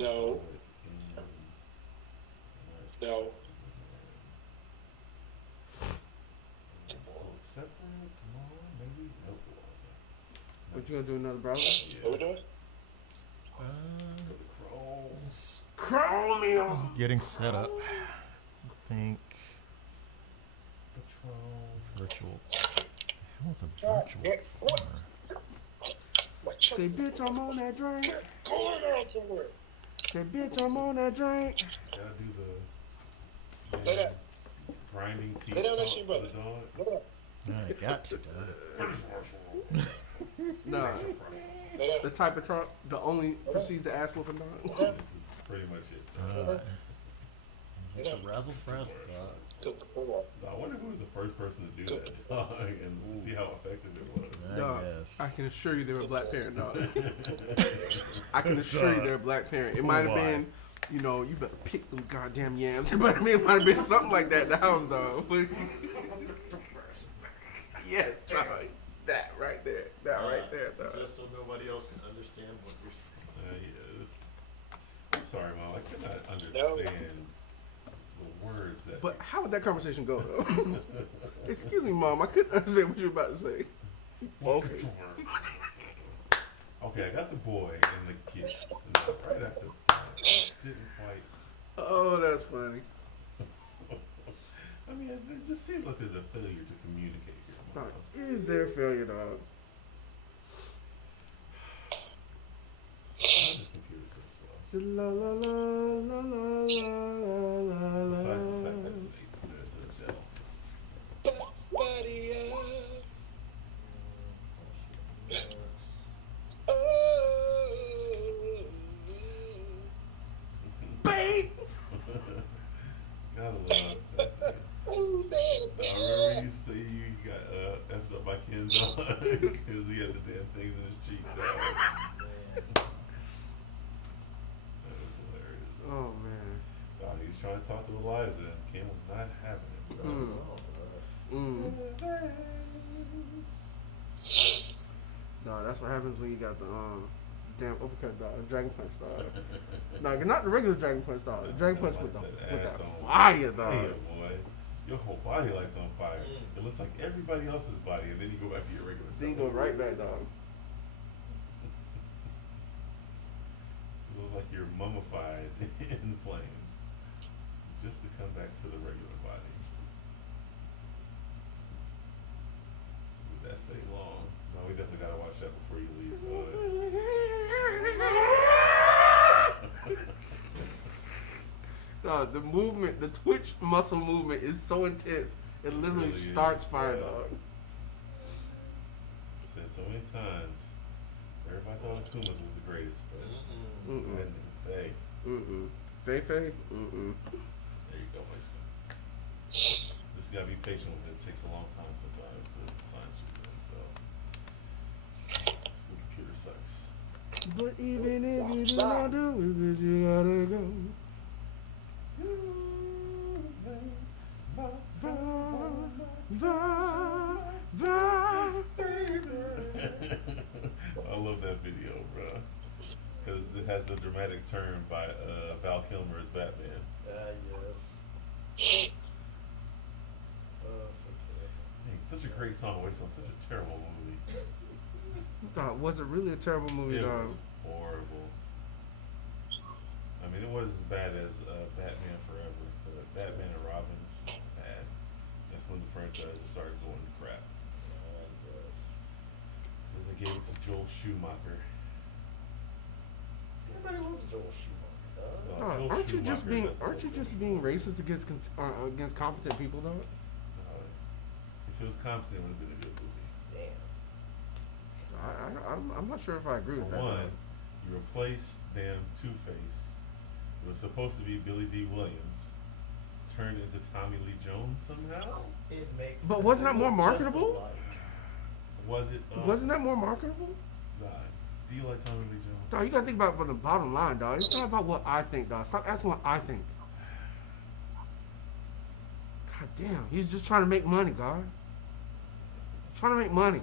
No. No. Come on, maybe. Nope. What you gonna do? Another browser? Yeah. What we doing? Go to Chrome. Chromium. Getting set up. Think Patron. virtual. What's a virtual? Say, bitch, I'm on that drink. Going out somewhere. Say, bitch, I'm on that drink. Gotta do the Lay down. grinding teeth. Lay down talk next to your brother. the dog. Lay down. I got to. Nah. Lay down. The type of truck that only proceeds to ask for a dog. This is pretty much it. Lay down. Razzle frazzle, dog. Go. I wonder who was the first person to do that, dog, and see how effective it was. Dog, Yes. I can assure you they were a black parent, dog. I can assure you they're a black parent. It might have been, you know, you better pick them goddamn yams. It might have been something like that in the house, dog. Yes, dog. That right there. That right there, dog. Just so nobody else can understand what you're saying. Yes. I'm sorry, Mom. I cannot understand the words that. But how would that conversation go, though? Excuse me, Mom. I couldn't understand what you were about to say. Okay. Okay, I got the boy and the kids. And right after that, didn't quite. Oh, that's funny. I mean, it just seems like there's a failure to communicate here. Mom. Dog, is there failure, dog? This computer so slow. La la la la la la la Besides the la. fact that it's a Dell. Buddy, Babe! Gotta love that. I remember you say you got effed up by Ken Don because he had the damn things in his cheek. That was hilarious. Oh, man. He was trying to talk to Eliza, and Ken was not having it. No, that's what happens when you got the damn uppercut dog, Dragon Punch dog. No, not the regular Dragon Punch dog. The Dragon Punch with that fire dog. Hey, boy, your whole body light's on fire. It looks like everybody else's body, and then you go back to your regular self. Then you go right back, dog. You look like you're mummified in flames, just to come back to the regular body. With that thing long. No, we definitely gotta watch that before you leave. No, the movement, the twitch muscle movement is so intense. It literally Really starts is, fire, yeah. dog. Said so many times. Everybody thought Akuma's was the greatest, but Mm-mm. that nigga Faye. Faye? Mm-mm. There you go, my son. Just gotta be patient with it. It takes a long time sometimes to sign shit in, so the computer sucks. But even if you do not do it, bitch, you gotta go. I love that video, bro. Because it has the dramatic turn by Val Kilmer as Batman. Yes. So terrible. Dang, such a great song based on such a terrible movie. Dog, was it really a terrible movie, It dog? was horrible. I mean, it wasn't as bad as Batman Forever, but Batman and Robin, bad. That's when the franchise started going to crap. Because they gave it to Joel Schumacher. Everybody loves Joel Schumacher, dog. Dog, Joel aren't you just Schumacher, being that's aren't you just being racist against against competent people, dog? If it was competent, it would have been a good movie. Damn. I'm not sure if I agree For with that. one, dog. you replaced damn Two-Face. It was supposed to be Billy D. Williams. Turned into Tommy Lee Jones somehow? It makes But sense. wasn't that They more look just marketable? alike. Was it? Wasn't that more marketable? Nah. Do you like Tommy Lee Jones? Dog, you gotta think about it from the bottom line, dog. It's not about what I think, dog. Stop asking what I think. God damn, he's just trying to make money, God. Trying to make money.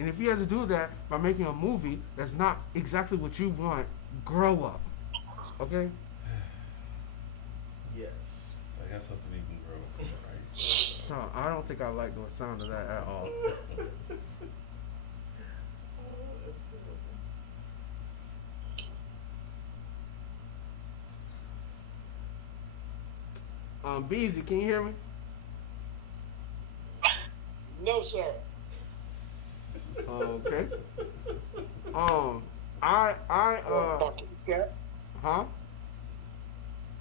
And if he has to do that by making a movie that's not exactly what you want, grow up. Okay? Yes. I got something you can grow, right? No, I don't think I like the sound of that at all. That's terrible. Beezy, can you hear me? No, sir. Okay. Barking the cat. Huh?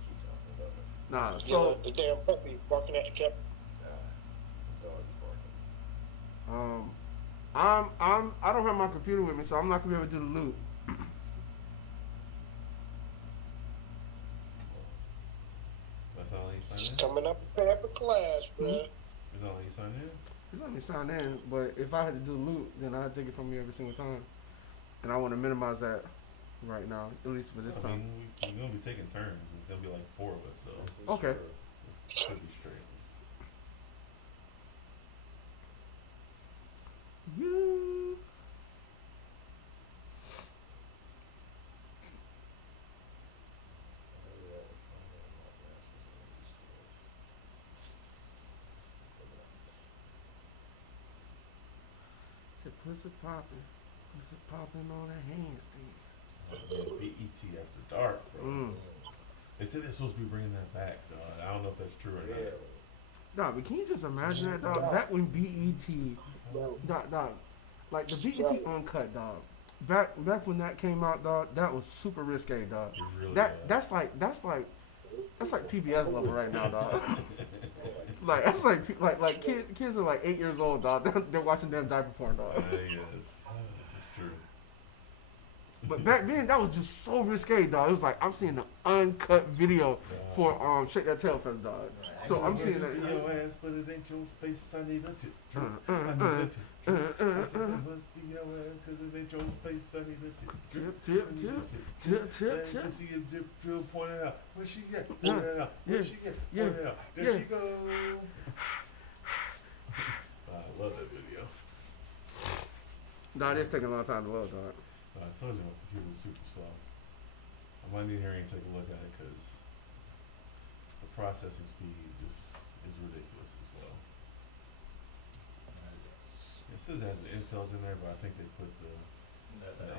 Keep talking about it. Nah, Yelling so, at the damn puppy barking at the cat. Dog is barking. I don't have my computer with me, so I'm not gonna be able to do the loop. That's all you It's sign in? coming up prepared for class, bruh. Is that all you sign in? Just let me sign in, but if I had to do the loop, then I'd take it from you every single time. And I want to minimize that right now, at least for this I time. mean, we're going to be taking turns. It's going to be like 4 of us, so This is Okay. true. it should be straight. You. Maybe that would find out about that, 'cause it might be storage. Said pussy popping on a handstand. BET After Dark, bro. Mm. They said they're supposed to be bringing that back, dog. I don't know if that's true or Really? not. Dog, but can you just imagine that, dog? Back when BET, dog, like the BET Uncut, dog. Back when that came out, dog, that was super risque, dog. It really That's like PBS level right now, dog. Like that's like kids are like 8 years old, dog. They're watching damn diaper porn, dog. Yes, this is true. But back then, that was just so risque, dog. It was like I'm seeing the uncut video for Shake That Tail Feather, dog. So I'm seeing that. Your ass, but it ain't your face. I need a tip. I need a tip. I said it must be your ass, cause it ain't your face. I need a tip. Tip. Let's see a drip drill pointed out. Where she at? Point it out. Where she at? Point it out. There she go. I love that video. Dog, it's taking a long time to load, dog. I told you my computer's super slow. I might need Harry to take a look at it because the processing speed just is ridiculously slow. It says it has the Intels in there, but I think they put the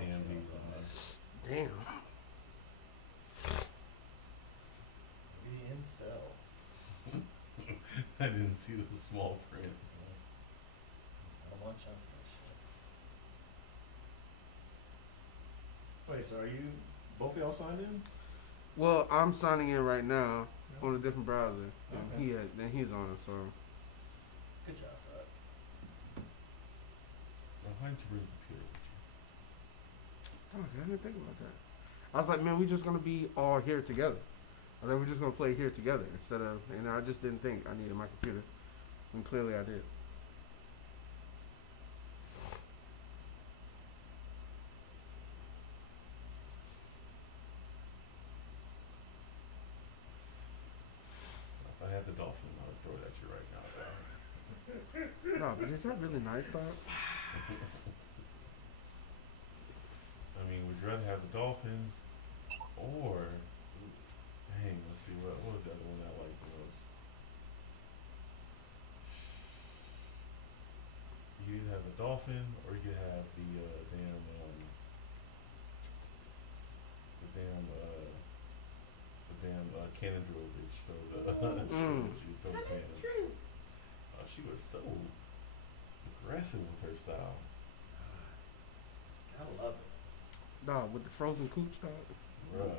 AMDs in there. Damn. Maybe in cell. I didn't see the small print. I'll watch out for that shit. Wait, so are you both of y'all signed in? Well, I'm signing in right now on a different browser. Okay. Then he's on, so. Good job, bud. Why didn't you bring the computer with you? Dog, I didn't think about that. I was like, man, we're just gonna be all here together. I was like, we're just gonna play here together instead of, and I just didn't think I needed my computer, and clearly I did. If I had the Dolphin, I would throw it at you right now, dog. No, but is that really nice, dog? I mean, would you rather have the Dolphin or, dang, let's see, what was the other one I liked the most? You could have the Dolphin or you could have the cannon drill bitch. So the she throw cannons. She was so aggressive with her style. I love it. Dog, with the frozen cooch, dog. Bruh.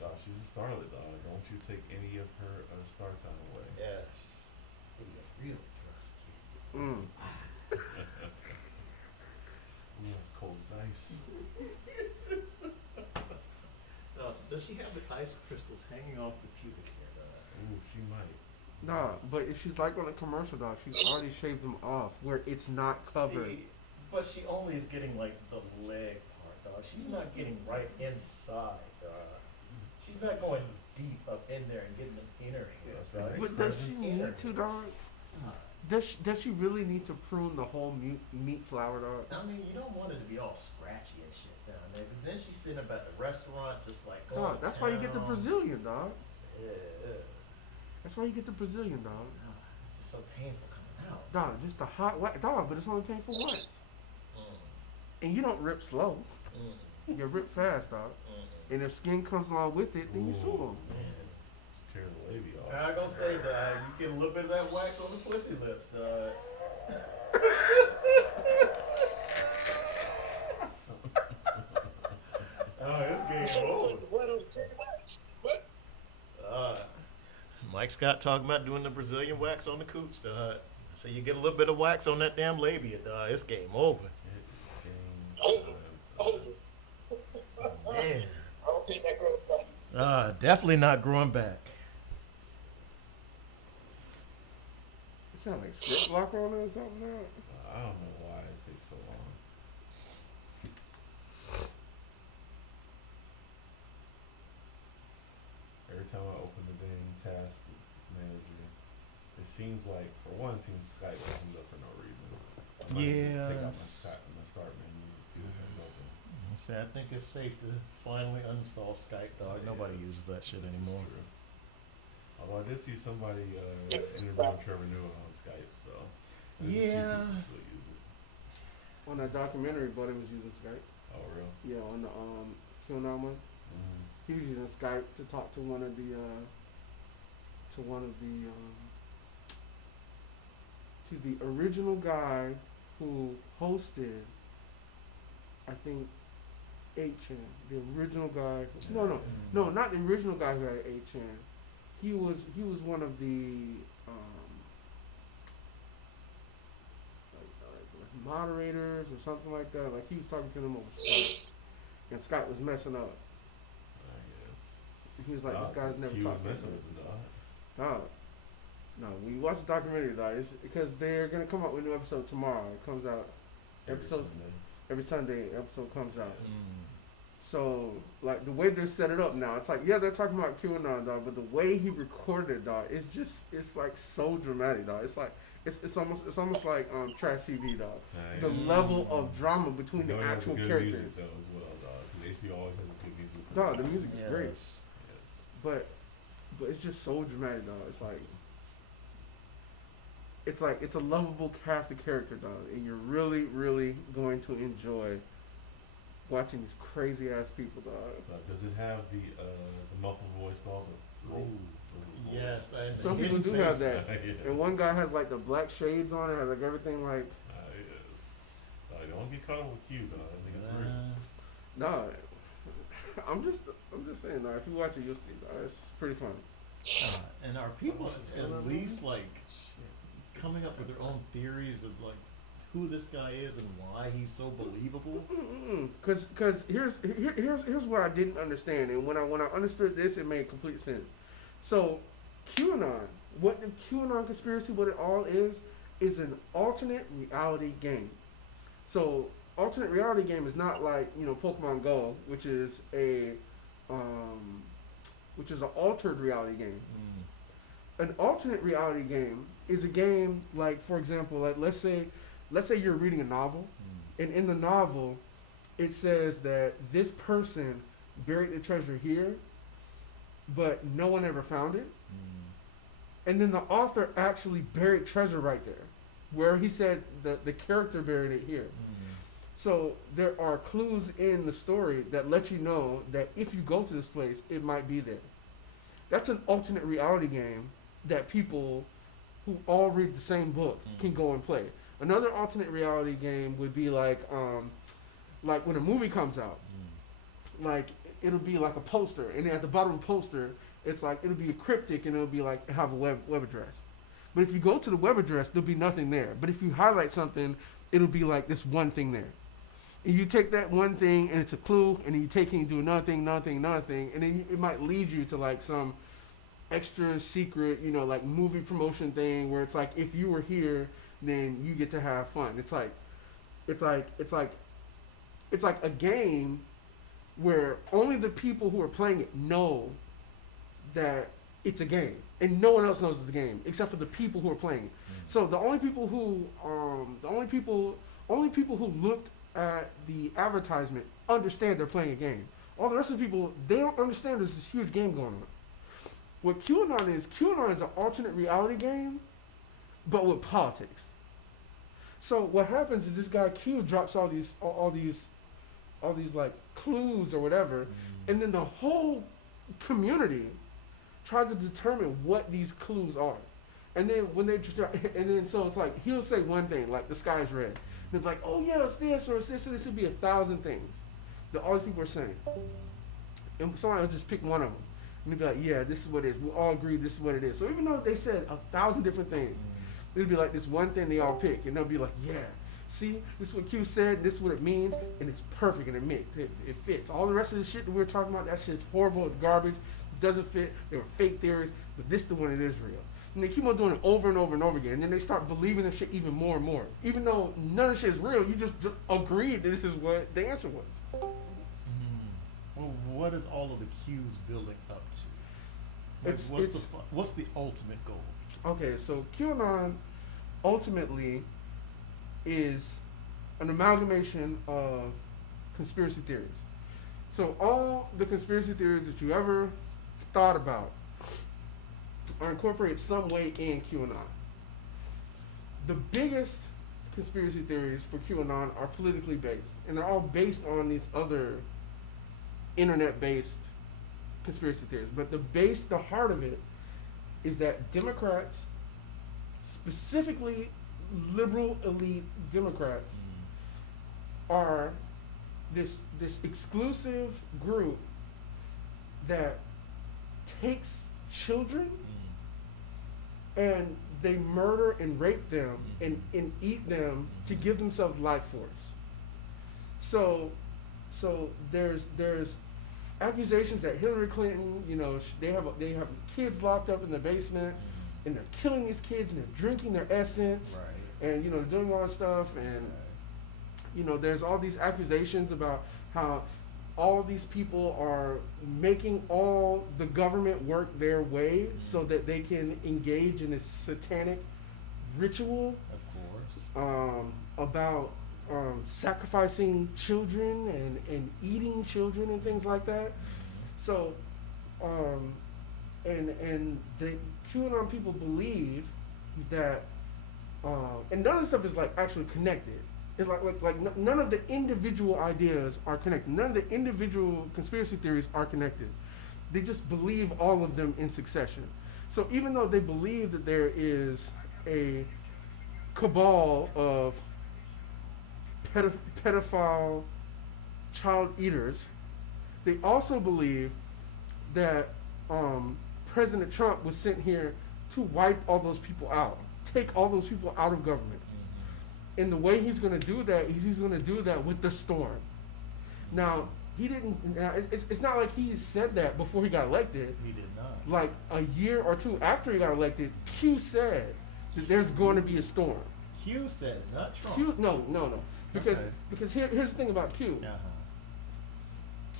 Dog, she's a starlet, dog. Don't you take any of her star time away. Yes. Be a real trust kid. Ooh, it's cold as ice. No, so does she have the ice crystals hanging off the pubic hair? Ooh, she might. Nah, but if she's like on a commercial, dog, she's already shaved them off where it's not covered. See, but she only is getting like the leg part, dog. She's not getting right inside, dog. She's not going deep up in there and getting the inner hair, dog. But does she need to, dog? Does she really need to prune the whole meat flour, dog? I mean, you don't want it to be all scratchy and shit down there, because then she's sitting up at the restaurant just like going Dog, that's why you get the town. Brazilian, dog. Yeah. That's why you get the Brazilian, dog. No, it's just so painful coming out. Dog, just the hot wax, dog, but it's only painful once. Mm. And you don't rip slow. Mm. You rip fast, dog. Mm. And if skin comes along with it, then you sue them. Man. Just tear the labia off. I gonna say, dog, you get a little bit of that wax on the pussy lips, dog. Oh, this So game you over. put the wet on the titty wax. What? Mike Scott talking about doing the Brazilian wax on the cooch, dog. So you get a little bit of wax on that damn labia, dog. It's game over. It's game Over. time, son. Over. Man. I don't think that girl. Definitely not growing back. It sounds like script block on it or something now. I don't know why it takes so long. Every time I open the dang task manager, it seems like, for one, Skype opens up for no reason. I might need to take out my start menu and see what comes open. See, I think it's safe to finally uninstall Skype, dog. Nobody uses that shit This is anymore. true. Although I did see somebody interviewing Trevor Noah on Skype, so I think a few Yeah. people still use it. On that documentary, Buddy was using Skype. Oh, real? Yeah, on the QAnon one. Mm-hmm. He was using Skype to talk to one of the to the original guy who hosted, I think, 8chan. The original guy. No, not the original guy who had 8chan. He was one of the like moderators or something like that. Like he was talking to them over Skype, and Skype was messing up. I guess. He was like, this guy's never He talked was to messing me. with the dog. Dog. No, when you watch the documentary, dog, it's because they're gonna come out with a new episode tomorrow. It comes out episodes every Sunday. Episode comes out. So like the way they're set it up now, it's like they're talking about QAnon, dog, but the way he recorded it, dog, it's like so dramatic, dog. It's like it's almost like trash TV, dog. The level of drama between the actual characters. Music, though, as well, dog. 'Cause HBO always has a good music. Dog, the music is great, Yes. but it's just so dramatic, dog. It's a lovable cast of character, dog, and you're really, really going to enjoy watching these crazy ass people, dog. Does it have the muffled voice, dog? Yes, and Some the people do hidden have faces. that. Yes. And one guy has like the black shades on it, has like everything like Yes. Don't get caught up with Q, dog. I think it's real. no. I'm just saying, dog. If you watch it, you'll see, dog. It's pretty fun. And are people at least like coming up with their own theories of like who this guy is and why he's so believable? Cause here's what I didn't understand, and when I understood this, it made complete sense. So QAnon, what the QAnon conspiracy, what it all is an alternate reality game. So alternate reality game is not like Pokemon Go, which is an altered reality game. An alternate reality game is a game like, for example, like let's say you're reading a novel, and in the novel, it says that this person buried the treasure here, but no one ever found it. And then the author actually buried treasure right there, where he said that the character buried it here. So there are clues in the story that let you know that if you go to this place, it might be there. That's an alternate reality game that people who all read the same book can go and play. Another alternate reality game would be like when a movie comes out, like it'll be like a poster, and at the bottom of the poster, it's like it'll be a cryptic, and it'll be like have a web address. But if you go to the web address, there'll be nothing there. But if you highlight something, it'll be like this one thing there. And you take that one thing, and it's a clue, and then you take it and do another thing, and then it might lead you to like some extra secret, like movie promotion thing where it's like if you were here, then you get to have fun. It's like a game where only the people who are playing it know that it's a game, and no one else knows it's a game except for the people who are playing. So the only people who looked at the advertisement understand they're playing a game. All the rest of the people, they don't understand there's this huge game going on. What QAnon is an alternate reality game, but with politics. So what happens is this guy Q drops all these like clues or whatever, and then the whole community tries to determine what these clues are. And then so it's like he'll say one thing like the sky is red. And it's like, oh yeah, it's this or it's this, and this would be 1,000 things that all these people are saying. And someone will just pick one of them. And they'd be like, yeah, this is what it is. We all agree this is what it is. So even though they said 1,000 different things, it'll be like this one thing they all pick. And they'll be like, yeah, see, this is what Q said, this is what it means, and it's perfect and it mixed. It fits. All the rest of the shit that we're talking about, that shit's horrible, it's garbage, it doesn't fit, they were fake theories, but this is the one that is real. And they keep on doing it over and over and over again, and then they start believing the shit even more and more. Even though none of the shit is real, you just agreed that this is what the answer was. Well, what is all of the cues building up to? Like, what's the ultimate goal? Okay, so QAnon ultimately is an amalgamation of conspiracy theories. So all the conspiracy theories that you ever thought about are incorporated some way in QAnon. The biggest conspiracy theories for QAnon are politically based, and they're all based on these other internet-based conspiracy theories. But the heart of it is that Democrats, specifically liberal elite Democrats, are this exclusive group that takes children and they murder and rape them and eat them to give themselves life force. So there's accusations that Hillary Clinton, they have kids locked up in the basement, and they're killing these kids and they're drinking their essence, Right. and they're doing all that stuff, and there's all these accusations about how all these people are making all the government work their way so that they can engage in this satanic ritual Of course. about sacrificing children and eating children and things like that. So, and the QAnon people believe that, and none of this stuff is like actually connected. It's like none of the individual ideas are connected. None of the individual conspiracy theories are connected. They just believe all of them in succession. So even though they believe that there is a cabal of pedophile child eaters, they also believe that President Trump was sent here to wipe all those people out, take all those people out of government. And the way he's going to do that is he's going to do that with the storm. Now, he didn't, it's not like he said that before he got elected. He did not. Like a year or two after he got elected, Q said that there's going to be a storm. Q said, not Trump. Q, no. Because here's the thing about Q. Uh-huh.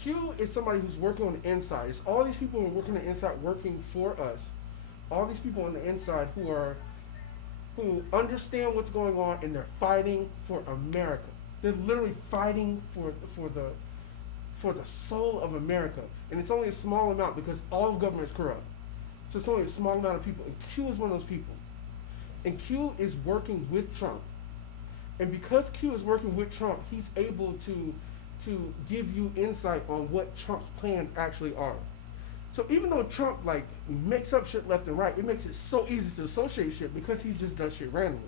Q is somebody who's working on the inside. It's all these people who are working on the inside, working for us. All these people on the inside who understand what's going on, and they're fighting for America. They're literally fighting for the soul of America. And it's only a small amount because all of government is corrupt. So it's only a small amount of people. And Q is one of those people. And Q is working with Trump. And because Q is working with Trump, he's able to give you insight on what Trump's plans actually are. So even though Trump makes up shit left and right, it makes it so easy to associate shit because he just does shit randomly.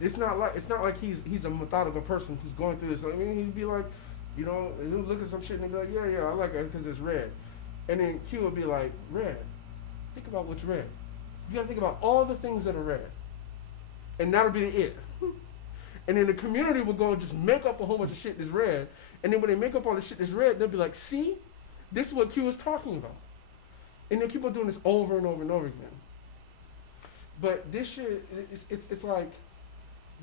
It's not like he's a methodical person who's going through this. I mean, he'd be like, he'll look at some shit and he'd be like, yeah, I like it because it's red. And then Q would be like, red. Think about what's red. You gotta think about all the things that are red. And that'll be it. And then the community will go and just make up a whole bunch of shit that's red. And then when they make up all the shit that's red, they'll be like, see? This is what Q is talking about. And they keep on doing this over and over and over again. But this shit, it's like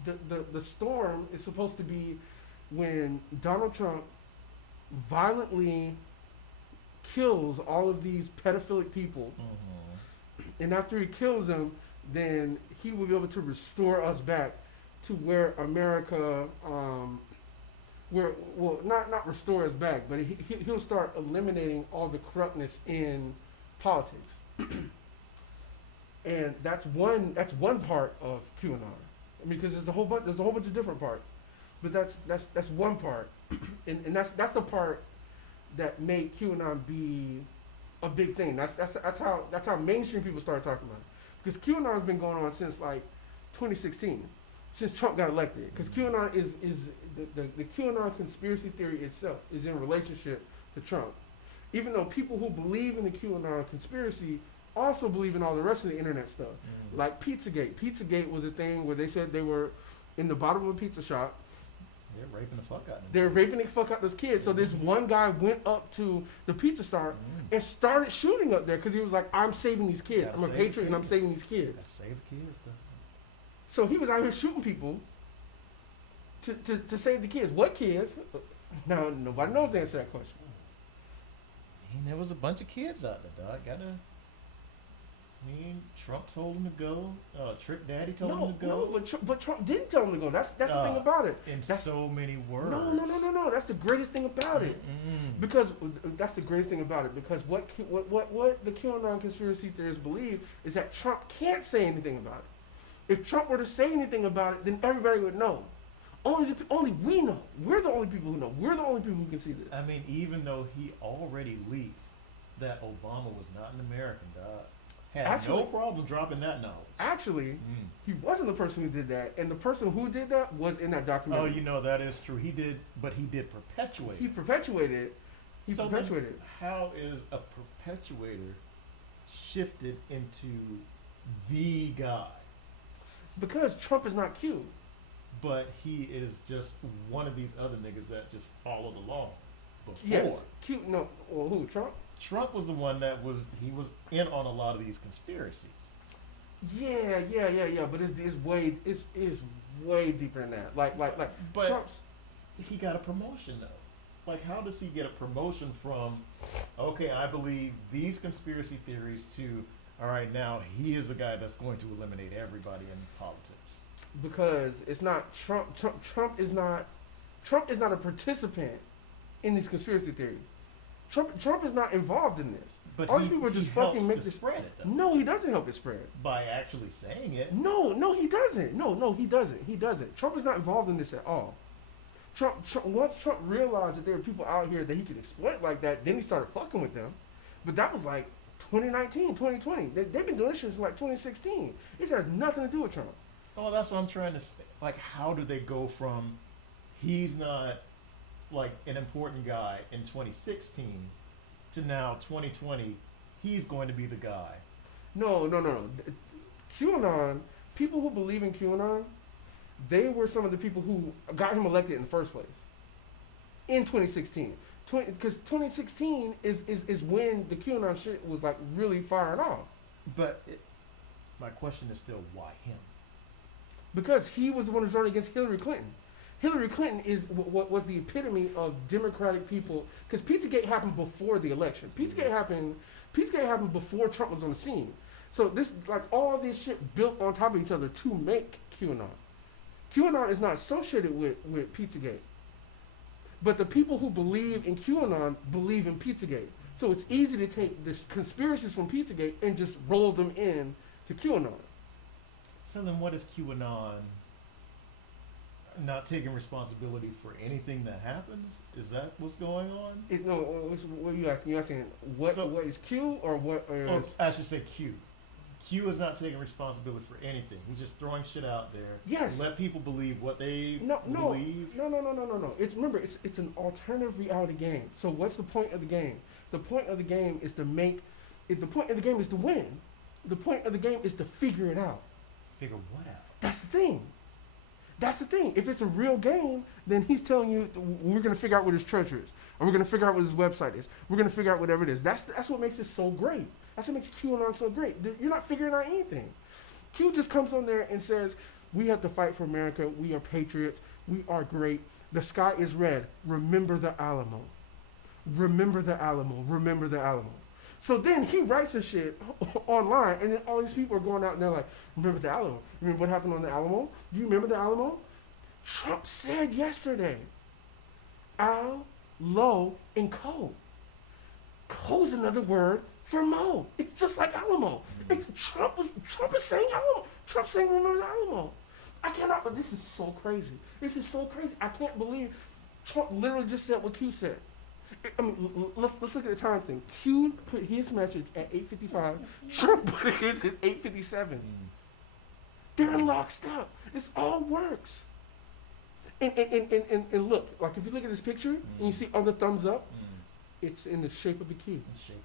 the storm is supposed to be when Donald Trump violently kills all of these pedophilic people, and after he kills them, then he will be able to restore us back to where America, not restore us back, but he'll start eliminating all the corruptness in politics. And that's one part of QAnon. I mean, because there's a whole bunch of different parts, but that's one part, and that's the part that made QAnon be a big thing. That's how mainstream people started talking about it. Because QAnon's been going on since like 2016, since Trump got elected. Because QAnon is the QAnon conspiracy theory itself is in relationship to Trump. Even though people who believe in the QAnon conspiracy also believe in all the rest of the internet stuff, like Pizzagate. Pizzagate was a thing where they said they were in the bottom of a pizza shop. They're raping the fuck out of them. They're raping the fuck out those kids. So this one guy went up to the pizza store and started shooting up there because he was like, I'm saving these kids. I'm a patriot and I'm saving these kids. Gotta save the kids, though. So he was out here shooting people to save the kids. What kids? Now, nobody knows the answer to that question. And there was a bunch of kids out there, dog. I mean, Trump told him to go. Trick Daddy told him to go. No, but Trump didn't tell him to go. That's the thing about it. That's so many words. No. That's the greatest thing about it. Because that's the greatest thing about it. Because what the QAnon conspiracy theorists believe is that Trump can't say anything about it. If Trump were to say anything about it, then everybody would know. Only we know. We're the only people who know. We're the only people who can see this. I mean, even though he already leaked that Obama was not an American, dog. Had no problem dropping that knowledge. Actually, he wasn't the person who did that, and the person who did that was in that documentary. Oh, you know, that is true. He did, but he did perpetuate. He perpetuated. So then how is a perpetuator shifted into the guy? Because Trump is not Q. But he is just one of these other niggas that just followed along before. Yes, Q. No, well, who? Trump? Trump was the one that was in on a lot of these conspiracies. Yeah. But it's way deeper than that. Like But Trump's. He got a promotion though. Like, how does he get a promotion from? Okay, I believe these conspiracy theories to. All right, now he is the guy that's going to eliminate everybody in politics. Because it's not Trump. Trump is not a participant in these conspiracy theories. Trump is not involved in this. But all these people are just fucking make this spread it though. No, he doesn't help it spread. By actually saying it. No, he doesn't. No, he doesn't. He doesn't. Trump is not involved in this at all. Once Trump realized that there were people out here that he could exploit like that, then he started fucking with them. But that was like 2019, 2020. They've been doing this shit since like 2016. This has nothing to do with Trump. Oh, that's what I'm trying to say. Like, how do they go from he's not like an important guy in 2016 to now 2020, he's going to be the guy? No. QAnon, people who believe in QAnon, they were some of the people who got him elected in the first place in 2016. Because 2016 is when the QAnon shit was like really firing off. But my question is still, why him? Because he was the one who turned against Hillary Clinton. Hillary Clinton is what was the epitome of Democratic people. Because Pizzagate happened before the election. Pizzagate happened before Trump was on the scene. So this, like, all of this shit built on top of each other to make QAnon. QAnon is not associated with Pizzagate. But the people who believe in QAnon believe in Pizzagate. So it's easy to take the conspiracies from Pizzagate and just roll them in to QAnon. So then what is QAnon not taking responsibility for anything that happens? Is that what's going on? What are you asking? You're asking what is Q or what is... Oh, I should say Q. Q is not taking responsibility for anything. He's just throwing shit out there. Yes. Let people believe what they believe. No. Remember, it's an alternative reality game. So what's the point of the game? The point of the game is to make... The point of the game is to win. The point of the game is to figure it out. Figure what out? That's the thing. If it's a real game, then he's telling you we're going to figure out what his treasure is, or we're going to figure out what his website is. We're going to figure out whatever it is. That's what makes it so great. That's what makes QAnon so great. You're not figuring out anything. Q just comes on there and says, we have to fight for America. We are patriots. We are great. The sky is red. Remember the Alamo. remember the Alamo, remember the Alamo. So then he writes his shit online, and then all these people are going out and they're like, remember the Alamo? Remember what happened on the Alamo? Do you remember the Alamo? Trump said yesterday, Al, Lo, and Co. Co's another word for Mo. It's just like Alamo. It's Trump is saying Alamo. Trump's saying remember the Alamo. I cannot, but this is so crazy. This is so crazy. I can't believe Trump literally just said what Q said. I mean, let's look at the time thing. Q put his message at 8:55. Trump put his at 8:57. They're in lockstep. This all works. And look, like if you look at this picture and you see all the thumbs up, it's in the shape of a Q. Yes.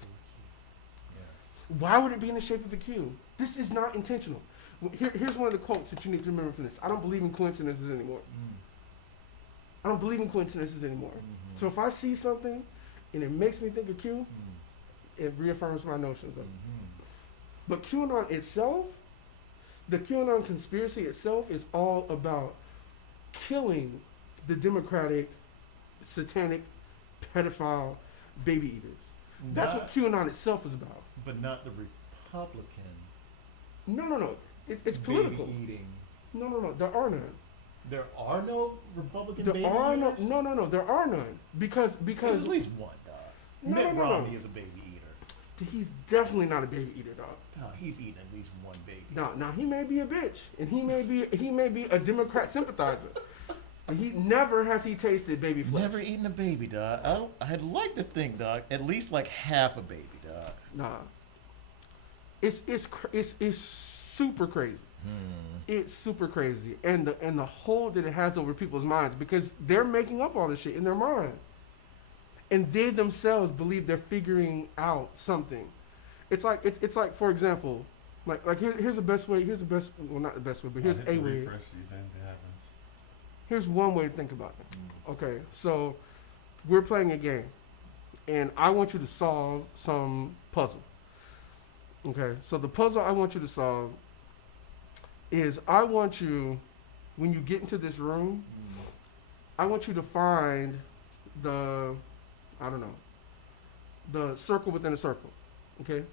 Why would it be in the shape of a Q? This is not intentional. Here's one of the quotes that you need to remember from this. I don't believe in coincidences anymore. I don't believe in coincidences anymore. So if I see something and it makes me think of Q, it reaffirms my notions of it. But QAnon itself, the QAnon conspiracy itself is all about killing the Democratic, satanic, pedophile baby eaters. That's what QAnon itself is about. But not the Republican No. It's political. baby eating. No. There are none. There are no Republican There baby are no. eaters? No. There are none because There's at least one, dog. Mitt No. Romney is a baby eater. He's definitely not a baby eater, dog. Dog, he's eating at least one baby. Now he may be a bitch, and he may be a Democrat sympathizer. But he never has he tasted baby flesh. Never eaten a baby, dog. I'd like to think, dog, at least like half a baby, dog. Nah. It's super crazy. It's super crazy, and the hold that it has over people's minds, because they're making up all this shit in their mind, and they themselves believe they're figuring out something. It's like for example, like here's the best way. Here's the best. Well, not the best way, but here's a way. Refresh, see if anything happens. Here's one way to think about it. Okay, so we're playing a game, and I want you to solve some puzzle. Okay, so the puzzle I want you to solve is I want you, when you get into this room, I want you to find the circle within a circle. Okay?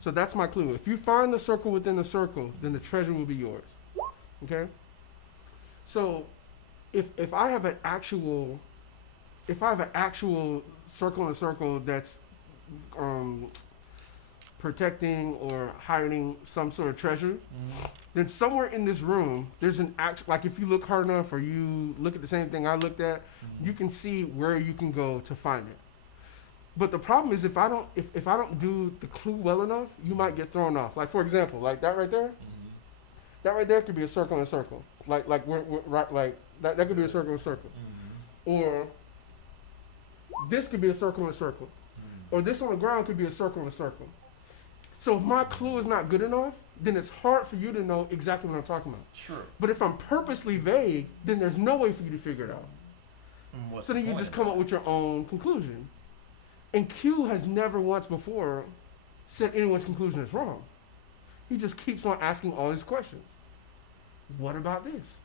So that's my clue. If you find the circle within the circle, then the treasure will be yours. Okay? So if I have an actual circle in a circle that's protecting or hiding some sort of treasure, then somewhere in this room there's an actual, like if you look hard enough or you look at the same thing I looked at, you can see where you can go to find it. But the problem is if I don't do the clue well enough, you might get thrown off. Like for example, like that right there, that right there could be a circle in a circle. Like we're right, like that could be a circle in a circle, or this could be a circle in a circle, or this on the ground could be a circle in a circle. So if my clue is not good enough, then it's hard for you to know exactly what I'm talking about. Sure. But if I'm purposely vague, then there's no way for you to figure it out. So then you just come up with your own conclusion. And Q has never once before said anyone's conclusion is wrong. He just keeps on asking all these questions. What about this?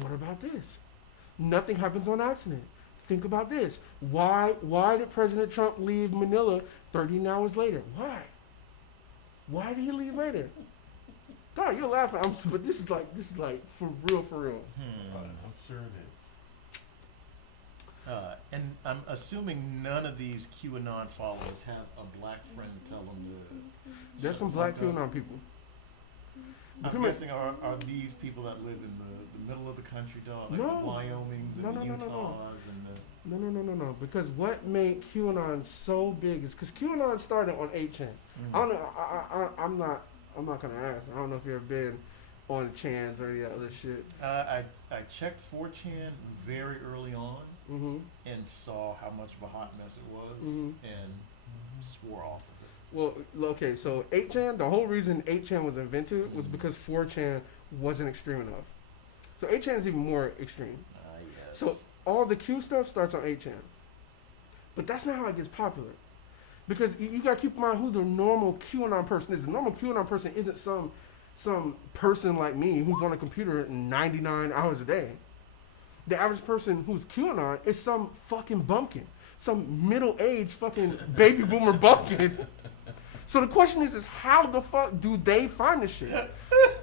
What about this? Nothing happens on accident. Think about this. Why did President Trump leave Manila 13 hours later? Why? Why did he leave later? God, you're laughing. But this is like for real. I'm sure it is. And I'm assuming none of these QAnon followers have a black friend tell them to. There's some black QAnon people. I'm guessing are these people that live in the middle of the country, dog? Like No. the Wyomings and the Utahs and the. No. Because what made QAnon so big is because QAnon started on 8chan. I don't know. I'm not gonna ask. I don't know if you've ever been on Chans or any of that other shit. I checked 4chan very early on Mm-hmm. and saw how much of a hot mess it was and swore off of it. Well, okay. So 8chan. The whole reason 8chan was invented was because 4chan wasn't extreme enough. So 8chan is even more extreme. Yes. So all the Q stuff starts on 8chan. But that's not how it gets popular. Because you got to keep in mind who the normal QAnon person is. The normal QAnon person isn't some person like me who's on a computer 99 hours a day. The average person who's QAnon is some fucking bumpkin some middle-aged fucking baby boomer bumpkin. So the question is how the fuck do they find this shit?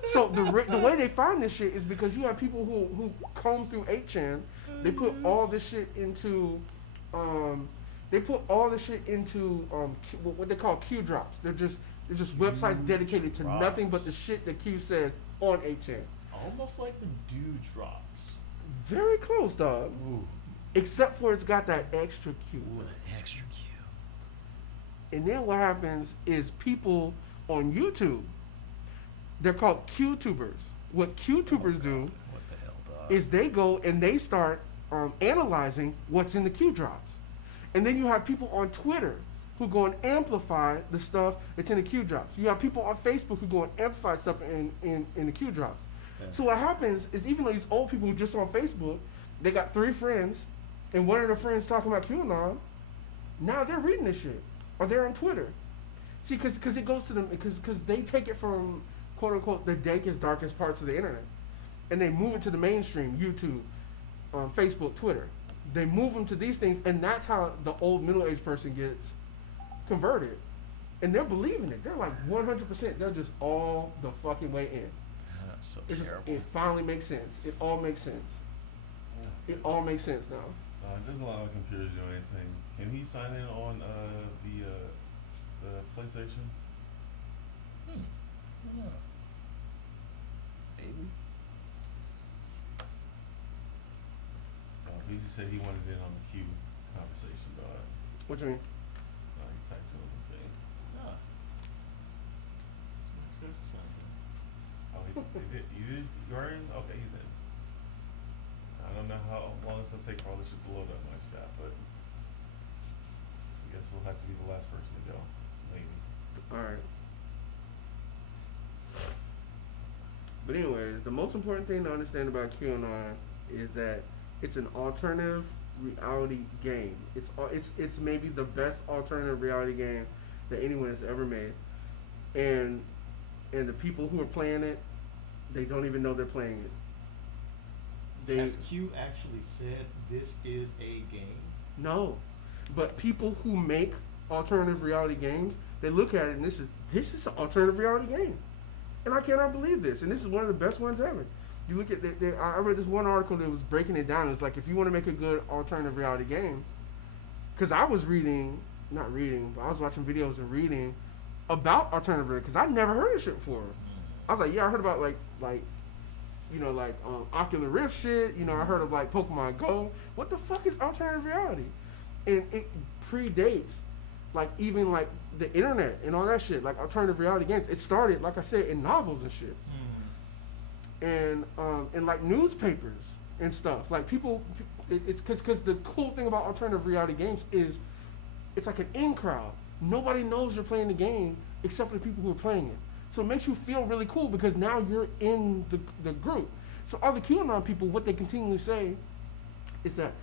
So the way they find this shit is because you have people who comb through 8chan. They put all this shit into what they call Q drops. They're just websites dedicated to nothing but the shit that Q said on 8chan. Almost like the dewdrops. Very close, dog. Ooh. Except for it's got that extra Q. Ooh, the extra Q. And then what happens is people on YouTube, they're called QTubers. What QTubers do What the hell, dog? is they go and they start analyzing what's in the Q drops. And then you have people on Twitter who go and amplify the stuff that's in the Q drops. You have people on Facebook who go and amplify stuff in the Q drops. Yeah. So what happens is even though these old people who just on Facebook, they got 3 friends, and one of their friends talking about QAnon, now they're reading this shit. Or they're on Twitter. See, because it goes to them, because they take it from, quote unquote, the dankest, darkest parts of the internet. And they move it to the mainstream, YouTube, Facebook, Twitter. They move them to these things, and that's how the old middle-aged person gets converted. And they're believing it. They're like 100%. They're just all the fucking way in. That's so It's just, terrible. it finally makes sense. It all makes sense. It all makes sense now. Doesn't allow computers to do anything. Can he sign in on the PlayStation? Yeah. Maybe. He said he wanted in on the Q conversation, dog. What you mean? He typed in the thing. Ah. So next guy's for something. Oh, he did. You did? You are in? Okay, he's in. I don't know how long it's gonna take for all this shit to load up, my Scott, but I guess we'll have to be the last person to go, maybe. All right. But anyways, the most important thing to understand about QAnon is that it's an alternative reality game. It's maybe the best alternative reality game that anyone has ever made, and the people who are playing it, they don't even know they're playing it. Has Q actually said this is a game? No, but people who make alternative reality games, they look at it and this is an alternative reality game, and I cannot believe this. And this is one of the best ones ever. You look at I read this one article that was breaking it down. It's like if you want to make a good alternative reality game, because I was not reading, but I was watching videos and reading about alternative reality because I'd never heard of shit before. I was like, yeah, I heard about like Oculus Rift shit. You know, I heard of like Pokemon Go. What the fuck is alternative reality? And it predates like even like the internet and all that shit. Like alternative reality games. It started, like I said, in novels and shit, and like newspapers and stuff. Like people, it's because the cool thing about alternative reality games is it's like an in crowd. Nobody knows you're playing the game except for the people who are playing it. So it makes you feel really cool because now you're in the group. So all the QAnon people, what they continually say is that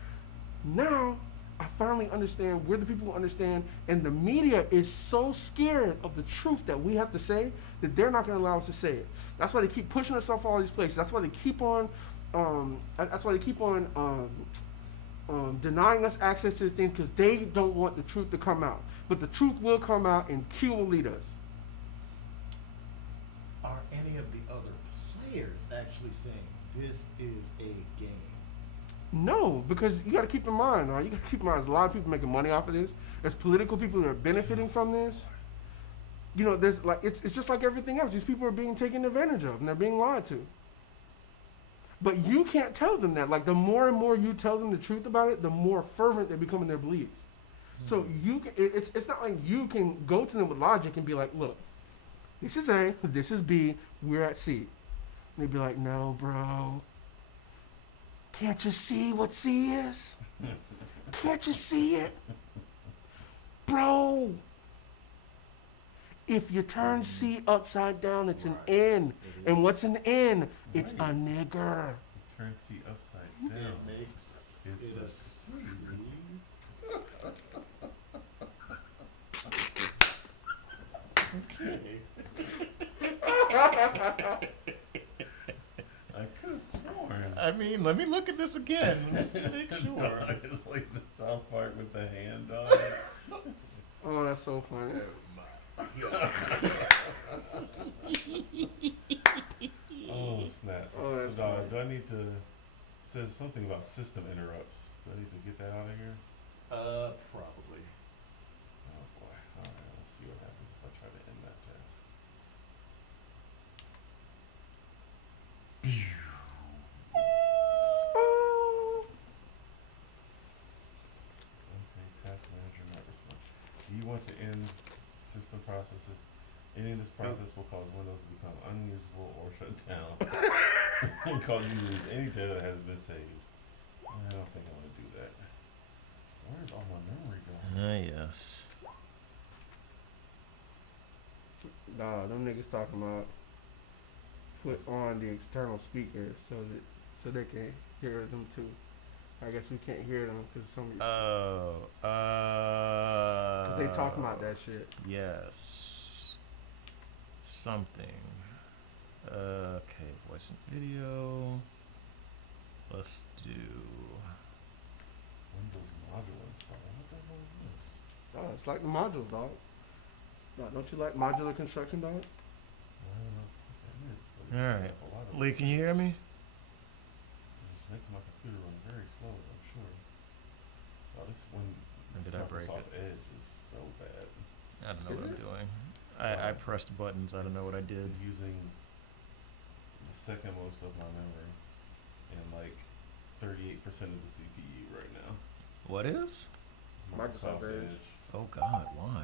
now I finally understand, we're the people who understand, and the media is so scared of the truth that we have to say that they're not going to allow us to say it. That's why they keep pushing us off all these places. That's why they keep on denying us access to the things because they don't want the truth to come out. But the truth will come out and Q will lead us. Are any of the other players actually saying this is a game? No, because you got to keep in mind, you got to keep in mind, there's a lot of people making money off of this. There's political people that are benefiting from this. You know, there's like it's just like everything else. These people are being taken advantage of and they're being lied to. But you can't tell them that. Like the more and more you tell them the truth about it, the more fervent they become in their beliefs. So it's not like you can go to them with logic and be like, look, this is A, this is B, we're at C. And they'd be like, no, bro. Can't you see what C is? Can't you see it? Bro. If you turn C upside down, it's an N. And what's an N? It's a nigger. Turn C upside down. It makes It's it a a C. Okay. I could have porn. I mean, let me look at this again just to make sure. It's like the South Park with the hand on it. Oh, that's so funny. Oh snap! Oh, So that's dog, funny. do I need to? Says something about system interrupts. Do I need to get that out of here? Probably. Oh boy! All right, let's see what happens if I try to end that task. Okay, task manager not respond. Do you want to end system processes? Ending this process will cause Windows to become unusable or shut down and cause you to lose any data that has been saved. I don't think I want to do that. Where's all my memory going? Yes. Nah, them niggas talking about put on the external speakers so they can hear them too. I guess we can't hear them because some. Cause they talking about that shit. Yes. Something. Okay, voice and video. Let's do. Windows module install. What the hell is this? Dog, it's like the modules, dog. Dog, don't you like modular construction, dog? I don't know what that is, but it's All right, a lot of Lee, can you hear me? It's making my computer run very slow, I'm sure. Oh, this when Or did I break Microsoft Edge is so bad. I don't know Is what it? I'm doing. I pressed buttons. I don't know what I did. It's using the second most of my memory and like 38% of the CPU right now. What is? Microsoft Edge. Oh God, why?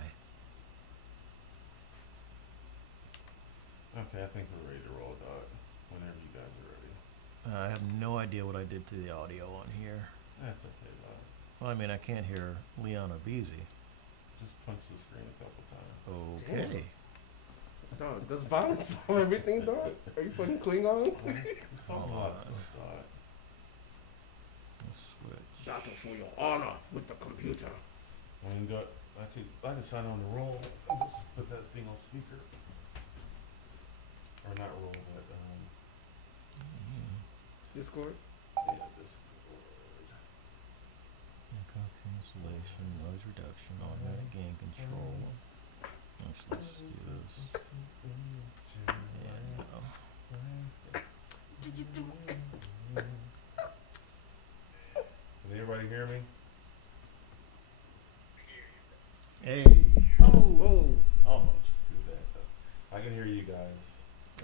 Okay, I think we're ready to roll, dog. Whenever you guys are ready. I have no idea what I did to the audio on here. That's okay, dog. Well, I mean, I can't hear Leon or Beezy. Just punch the screen a couple times. Okay. Dog, does violence on everything, dog? Are you fucking Klingon? It solves a lot of stuff, dog. Let's switch. Battle for your honor with the computer. I mean, I could sign on the roll and just put that thing on speaker. Or not roll, but Discord? yeah, Discord. Echo cancellation, noise reduction, automatic gain control. Actually, let's do this. Yeah, no. Can everybody hear me? Hey. Oh. Almost. Do that though. I can hear you guys.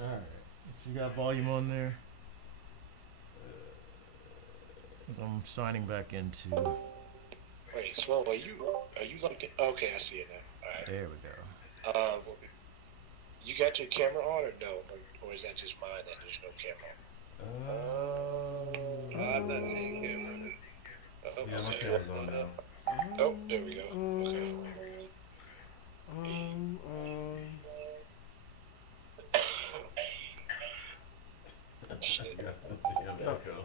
All right. You got volume on there? 'Cause I'm signing back into. Wait, Swell, are you like, okay, I see it now. Alright. There we go. You got your camera on or no? Or is that just mine that there's no camera on? I'm not seeing camera. Yeah, my camera's on now. Oh, there we go. Okay. Yeah, echo.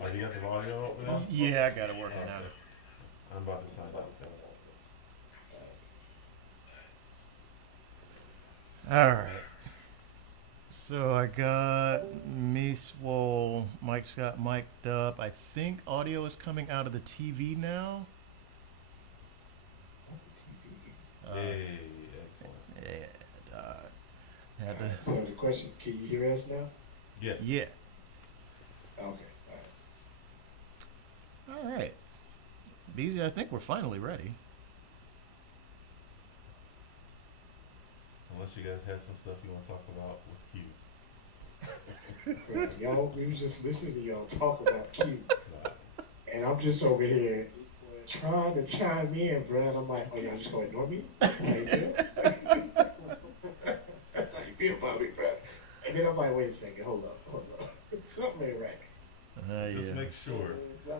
Oh, you got the audio open now? Yeah, I got it working now. I'm about to sign out. So. All right. So I got me swole. Mike's got mic'd up. I think audio is coming out of the TV now. Hey, excellent. Yeah, dog. Had to. So the question, can you hear us now? Yes. Yeah. Okay, All right. Beezy, I think we're finally ready. Unless you guys have some stuff you want to talk about with Q. alright. Y'all, we was just listening to y'all talk about Q, Right. and I'm just over here trying to chime in, bro. And I'm like, oh, y'all just gonna ignore me? That's how you feel? That's how you feel about me, bro. And then I'm like, wait a second, hold up. Something ain't right. Just Yeah. make sure. I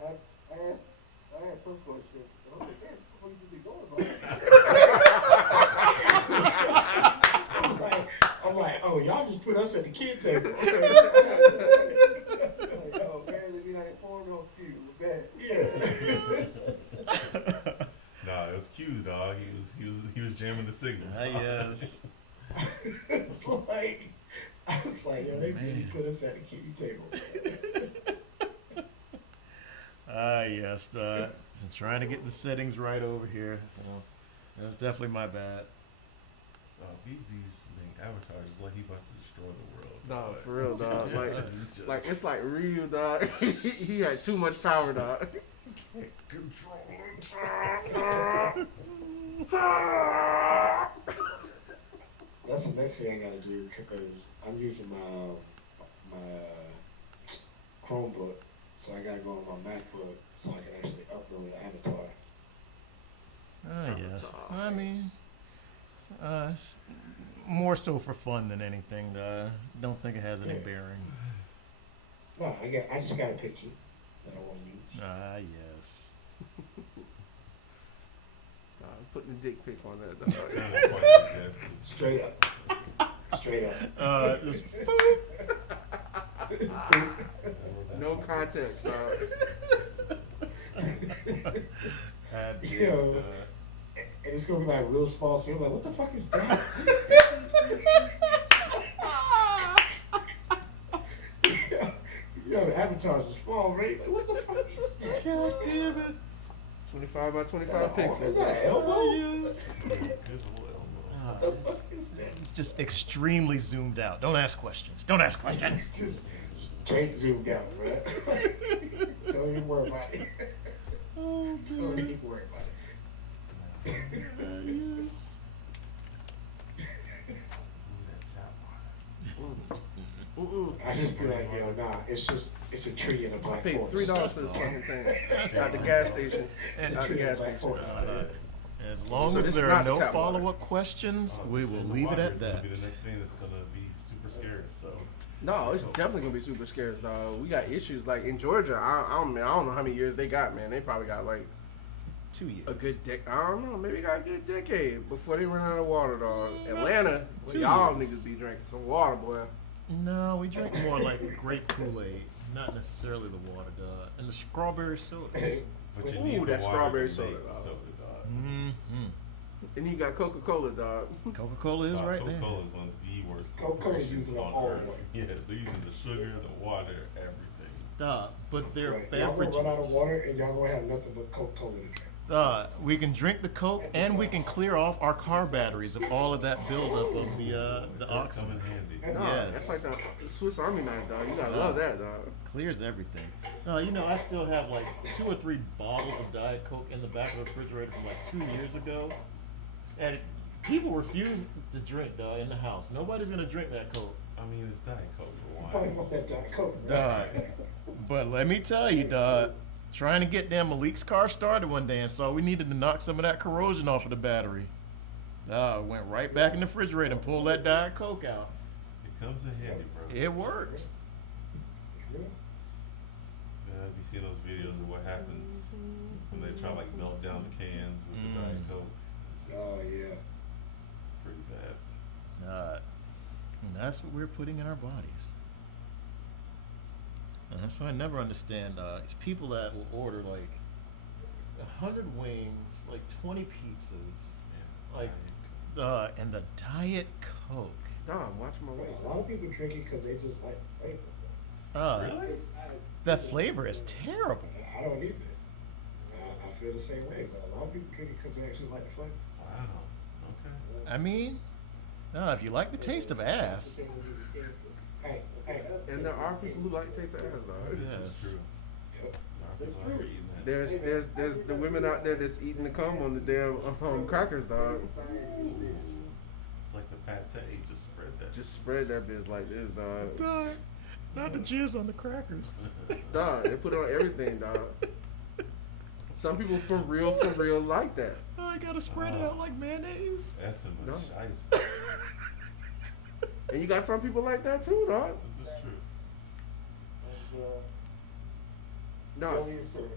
asked some question. I'm like, man, what you just going about? I'm like, oh, y'all just put us at the kid table. Okay. Like, oh, apparently we not informed on few. Bet. Yeah. Nah, it was Q, dog. He was jamming the signal. Yes. It's like, I was like, yo, they really put us at the kitty table. Yes, since trying to get the settings right over here. Well, that's definitely my bad. BZ's thing, Avatar is like he about to destroy the world. Dog, for real, dog. Just Like it's like real, dog. He had too much power, dog. control it. That's the next thing I gotta do because I'm using my Chromebook, so I gotta go on my MacBook so I can actually upload the Avatar. Yes. I mean, it's more so for fun than anything. Don't think it has any bearing. No, I just got a picture that I want to use. Yes. Putting the dick pic on that, dog. Straight up. Just No context, dog. Yo, and it's gonna be like real small. So you're like, what the fuck is that? Yo, the Avatar's a small rate. Like, what the fuck is that? God damn it. 25 by 25 Is pixels. that an elbow? It's just extremely zoomed out. Don't ask questions. Just straight zoomed out, bro. Don't even worry about it. Oh, Don't even worry about it. yes. I just be like, yo, nah, it's a tree in a I black paid forest. $3 for this fucking thing. At the gas station. It's a At the tree in a gas black station. forest. As long So as this there is are not no the tap water. follow-up questions, we will leave it at that. Be the next thing that's gonna be super scary. So No, it's definitely gonna be super scarce, dog. We got issues like in Georgia. I don't know how many years they got, man. They probably got like 2 years. a good I don't know, maybe got a good decade before they run out of water, dog. Atlanta, boy, 2 y'all years. niggas be drinking some water, boy. No, we drink more like grape Kool-Aid, not necessarily the water, dog. And the strawberry sodas. but you Ooh, need that the water strawberry to soda, make the dog. soda, dog. Mm-hmm. And you got Coca-Cola, dog. Coca-Cola is right there. Coca-Cola is one of the worst Coca-Cola's corporations using on all earth. water. Yes, they're using the sugar, the water, everything. Dog, but their Right. Y'all gonna beverages. run out of water and y'all gonna have nothing but Coca-Cola to drink. We can drink the Coke and we can clear off our car batteries of all of that buildup of the That's oxygen. come in handy. Nah, Yes. that's like the Swiss Army knife, dog. You gotta love that, dog. Clears everything. You know, I still have like 2 or 3 bottles of Diet Coke in the back of the refrigerator from like 2 years ago. And people refuse to drink, dog, in the house. Nobody's gonna drink that Coke. I mean, it's Diet Coke for Probably one. want that Diet Coke, Dog. right? But let me tell you, dog, trying to get damn Malik's car started one day and saw we needed to knock some of that corrosion off of the battery. Went right back in the refrigerator and pulled that Diet Coke out. It comes in handy, bro. It worked. Have you seen those videos of what happens when they try to like melt down the cans with the Diet Coke? It's just Oh yeah. pretty bad. And that's what we're putting in our bodies. And that's what I never understand. It's people that will order like 100 wings, like 20 pizzas, Yeah. like, and the Diet Coke. Dog, watch my weight. A lot of people drink it because they just like the flavor. Really? That flavor is terrible. I don't either. I feel the same way, but a lot of people drink it because they actually like the flavor. Wow. Okay. I mean, if you like the taste of ass. Hey, hey. And there are people who like taste of ass, dog. This Yes. is true. Yep. There are people out here eating that. There's the women out there that's eating the cum on the damn crackers, dog. It's like the pate. Just spread that. Just spread that bitch like this, dog. Dog, not the jizz on the crackers. Dog, they put it on everything, dog. Some people for real like that. I gotta spread it out like mayonnaise. That's some No. shice. And you got some people like that too, dog. This is true. No, Tell you, sir.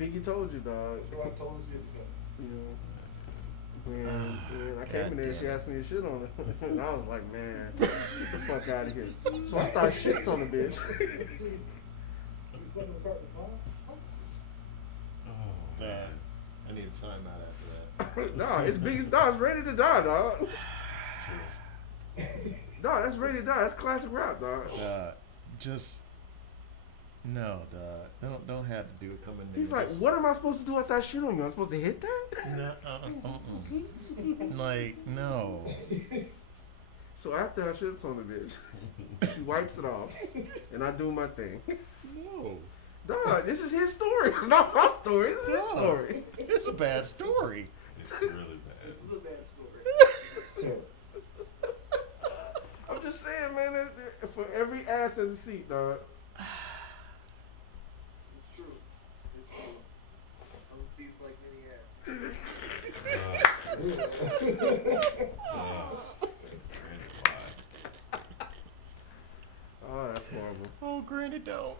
Biggie told you, dog. That's what I told us years ago. You know, when I came in there and she asked me to shit on it, and I was like, man, get the fuck out of here. So I thought shit's on the bitch. Oh, man. I need a timeout after that. No, it's Biggie's dog. It's ready to die, dog. Dog, that's Ready to Die. That's classic rap, dog. Just no, dog. Don't have to do it coming in. He's like, what am I supposed to do with that shit on you? I'm supposed to hit that? No, like, no. So after I shits on the bitch, he wipes it off, and I do my thing. No. Dog, this is his story. It's not my story. It's his No. story. It's a bad story. It's really bad. This is a bad story. I'm just saying, man, for every ass there's a seat, dog. It's true. It's true. Some seats like many Oh, that's horrible. Oh, Granny don't.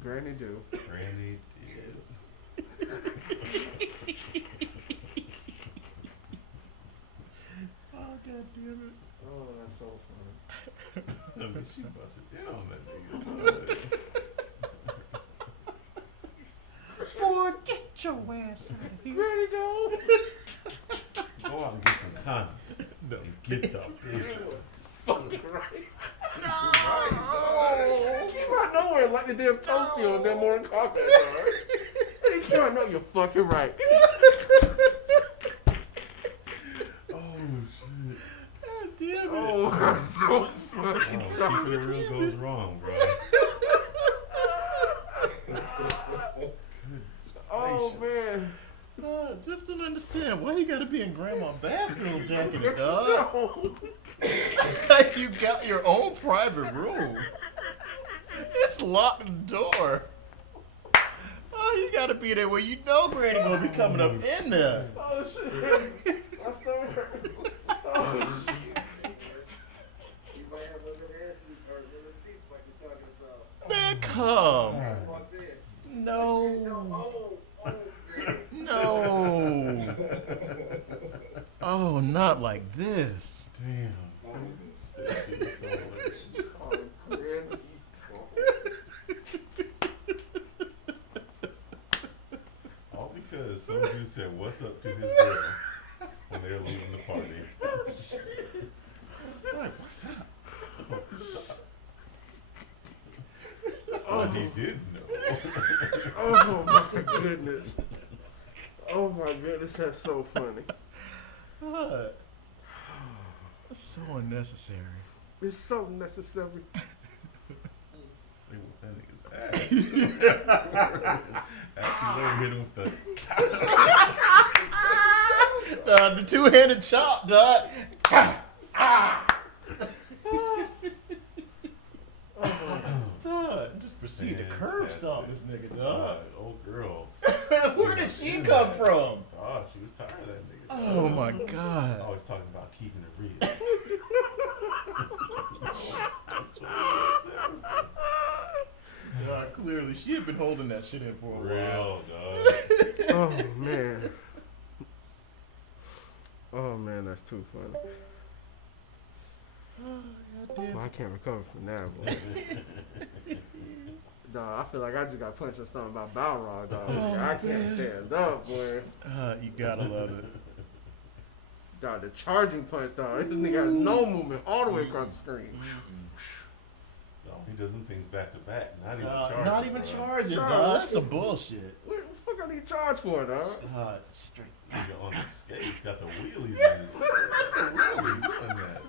Granny do. Granny did. Oh, God damn it. Oh, that's so funny. I mean, she busted in on that nigga. Boy, get your ass out of here. Granny do. Go out and get some condoms. No, get the big ones. Fucking right. No. He came out of nowhere like the damn toasty on that Morning Kombat, dog. And he came out, no, you're fucking right. Oh, shit. God damn it. Oh, that's so funny. Oh, keeping it real goes wrong, bro. Oh, man. Just don't understand why you gotta be in grandma's bathroom jacking it, dog. Like you got your own private room. Just lock the door. Oh, you gotta be there where you know Granny gonna be coming up in there. Oh, shit. My stomach hurts. Oh, shit. You might have a little ass or little seats might be talking about. Man, come. Walks in. No. Oh, No. Oh, not like this. Damn. Oh, Granny. All because some dude said what's up to his girl when they were leaving the party. Like, what's up? Oh, He didn't know. oh, my goodness. Oh, my goodness. That's so funny. God. That's so unnecessary. It's so necessary. They whooped that nigga's ass. Actually, let me hit him with The two-handed chop, dog. Dog, just proceed to curb stomp this nigga, dog. Old girl. Where did she come from? Oh, she was tired of that nigga. Oh my God. Always talking about keeping it real. That's so upsetting. God, clearly she had been holding that shit in for a while. Real, dog. Oh, man. Oh, man, that's too funny. Well, I can't recover from that, boy. Dog, I feel like I just got punched in the stomach by Balrog, dog. I can't stand up, boy. You gotta love it. Dog, the charging punch, dog. This nigga has no movement all the way across the screen. No, he does them things back to back. Not even charging. Not even bro. charging, Dog, dog. That's some bullshit. What the fuck I need charge for, dog? Straight. Nigga on the skates got the wheelies in his wheelies in that.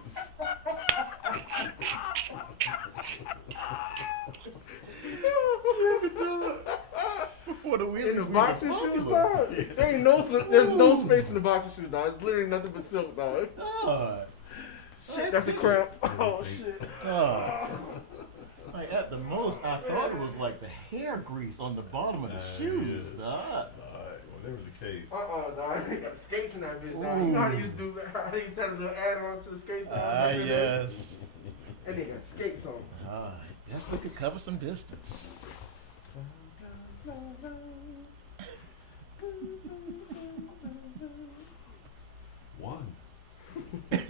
Before the wheels In the boxing shoes, dog? There ain't there's no space in the boxing shoes, dog. It's literally nothing but silk, dog. God. Shit, that's a cramp. Oh, shit. Like at the most, I thought it was like the hair grease on the bottom of the shoes, Yes. dog. Whatever the case. Dog. They got the skates in that bitch, dog. You know how they used to do that? How they used to have a little add-on to the skates? Yes. And they got skates on. Definitely could cover some distance. One. Those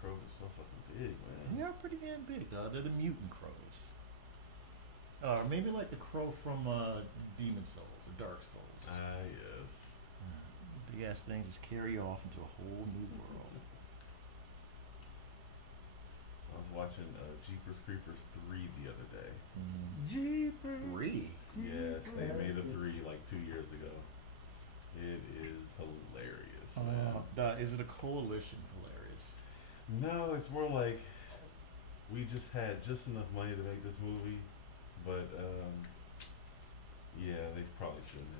crows are so fucking big, man. They're pretty damn big, dog. They're the mutant crows. Maybe like the crow from Demon Souls or Dark Souls. Yes. ass things just carry you off into a whole new world. I was watching Jeepers Creepers 3 the other day. Jeepers. 3? Yes, they made a 3 like 2 years ago. It is hilarious, man. Is it a coalition hilarious? No, it's more like we just had just enough money to make this movie, but yeah, they probably shouldn't have.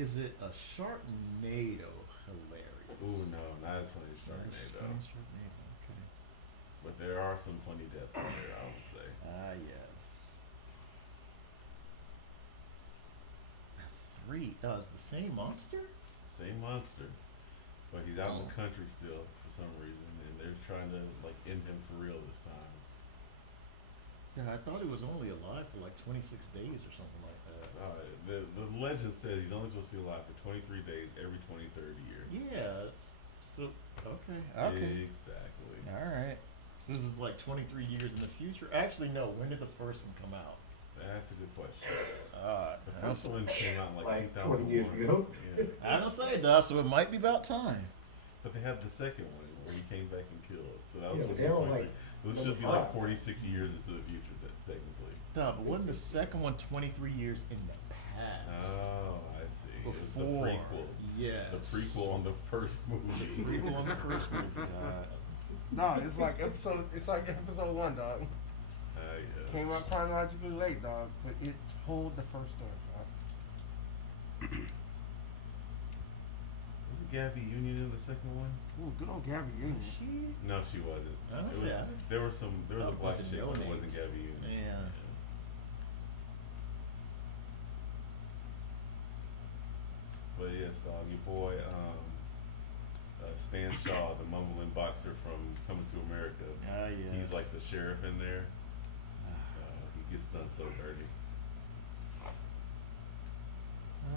Is it a Sharknado hilarious? Ooh, no, not as funny as Sharknado. Okay. But there are some funny deaths in there, I would say. Ah, yes. 3. It's the same monster? Same monster, but he's out in the country still for some reason, and they're trying to like end him for real this time. Yeah, I thought he was only alive for like 26 days or something like that. The legend says he's only supposed to be alive for 23 days every 23rd year. Yeah. So okay. Exactly. All right. So this is like 23 years in the future. Actually, no. When did the first one come out? That's a good question. The I first one came out in like 20 years 2001. ago. Yeah. don't say it, so it might be about time. But they had the second one where he came back and killed. So that was Yeah, supposed to they be don't 23. like So this should be number like 5. 46 years into the future, technically. But wasn't the second one 23 years in the past? Oh, I see. It was the Before. prequel. Yes. The prequel on the first movie. Prequel on the first movie. No, it's like episode 1, dog. Yes. Came out chronologically late, dog, but it told the first story, dog. Was it Gabby Union in the second one? Ooh, good old Gabby Union. She? No, she wasn't. Honestly, There was a black bunch of chick, no but it wasn't names. Gabby Union. Yeah. But yes, dog, your boy, Stan Shaw, the mumbling boxer from Coming to America. Ah, yes. He's like the sheriff in there. He gets done so dirty.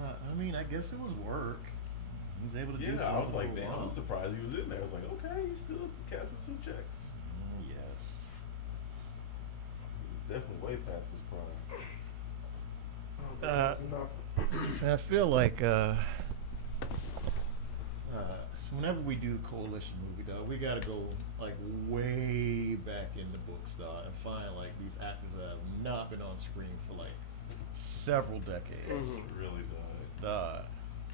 I mean, I guess it was work. He was able to do Yeah, something. I was like, for a damn, while. I'm surprised he was in there. I was like, okay, he's still casting some checks. Yes. He's definitely way past his prime. So I feel like so whenever we do coalition movie, dog, we gotta go like way back in the books, dog, and find like these actors that have not been on screen for like several decades. Really, dog. Dog.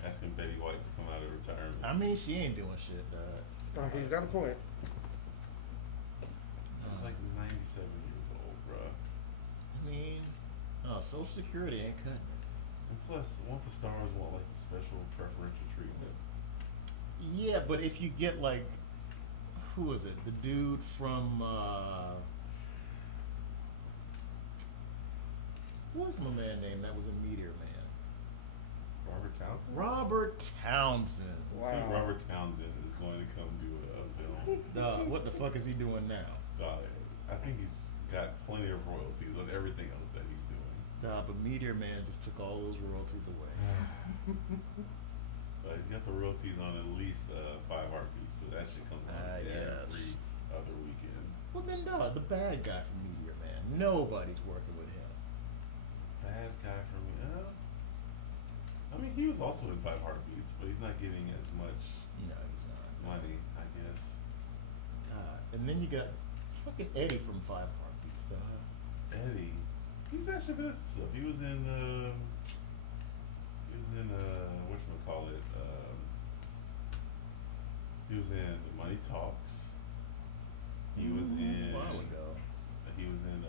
Asking Betty White to come out of retirement. I mean, she ain't doing shit, dog. He's got a point. He's like 97 years old, bruh. I mean, Social Security ain't cutting it. And plus, won't the stars want like the special preferential treatment? Yeah, but if you get like, who is it? The dude from what was my man name that was in Meteor Man? Robert Townsend? Robert Townsend. I think Robert Townsend is going to come do a film. What the fuck is he doing now? I think he's got plenty of royalties on everything else that he's doing. But Meteor Man just took all those royalties away. He's got the royalties on at least 5 Heartbeats, so that shit comes on every other weekend. Well then, the bad guy from Meteor Man. Nobody's working with him. Bad guy for me. I mean, he was also in 5 Heartbeats, but he's not getting as much No, he's not. money, I guess. And then you got fucking Eddie from 5 Heartbeats, Eddie, he's actually been in stuff. He was in whatchamacallit, he was in Money Talks. He was in a while ago. He was in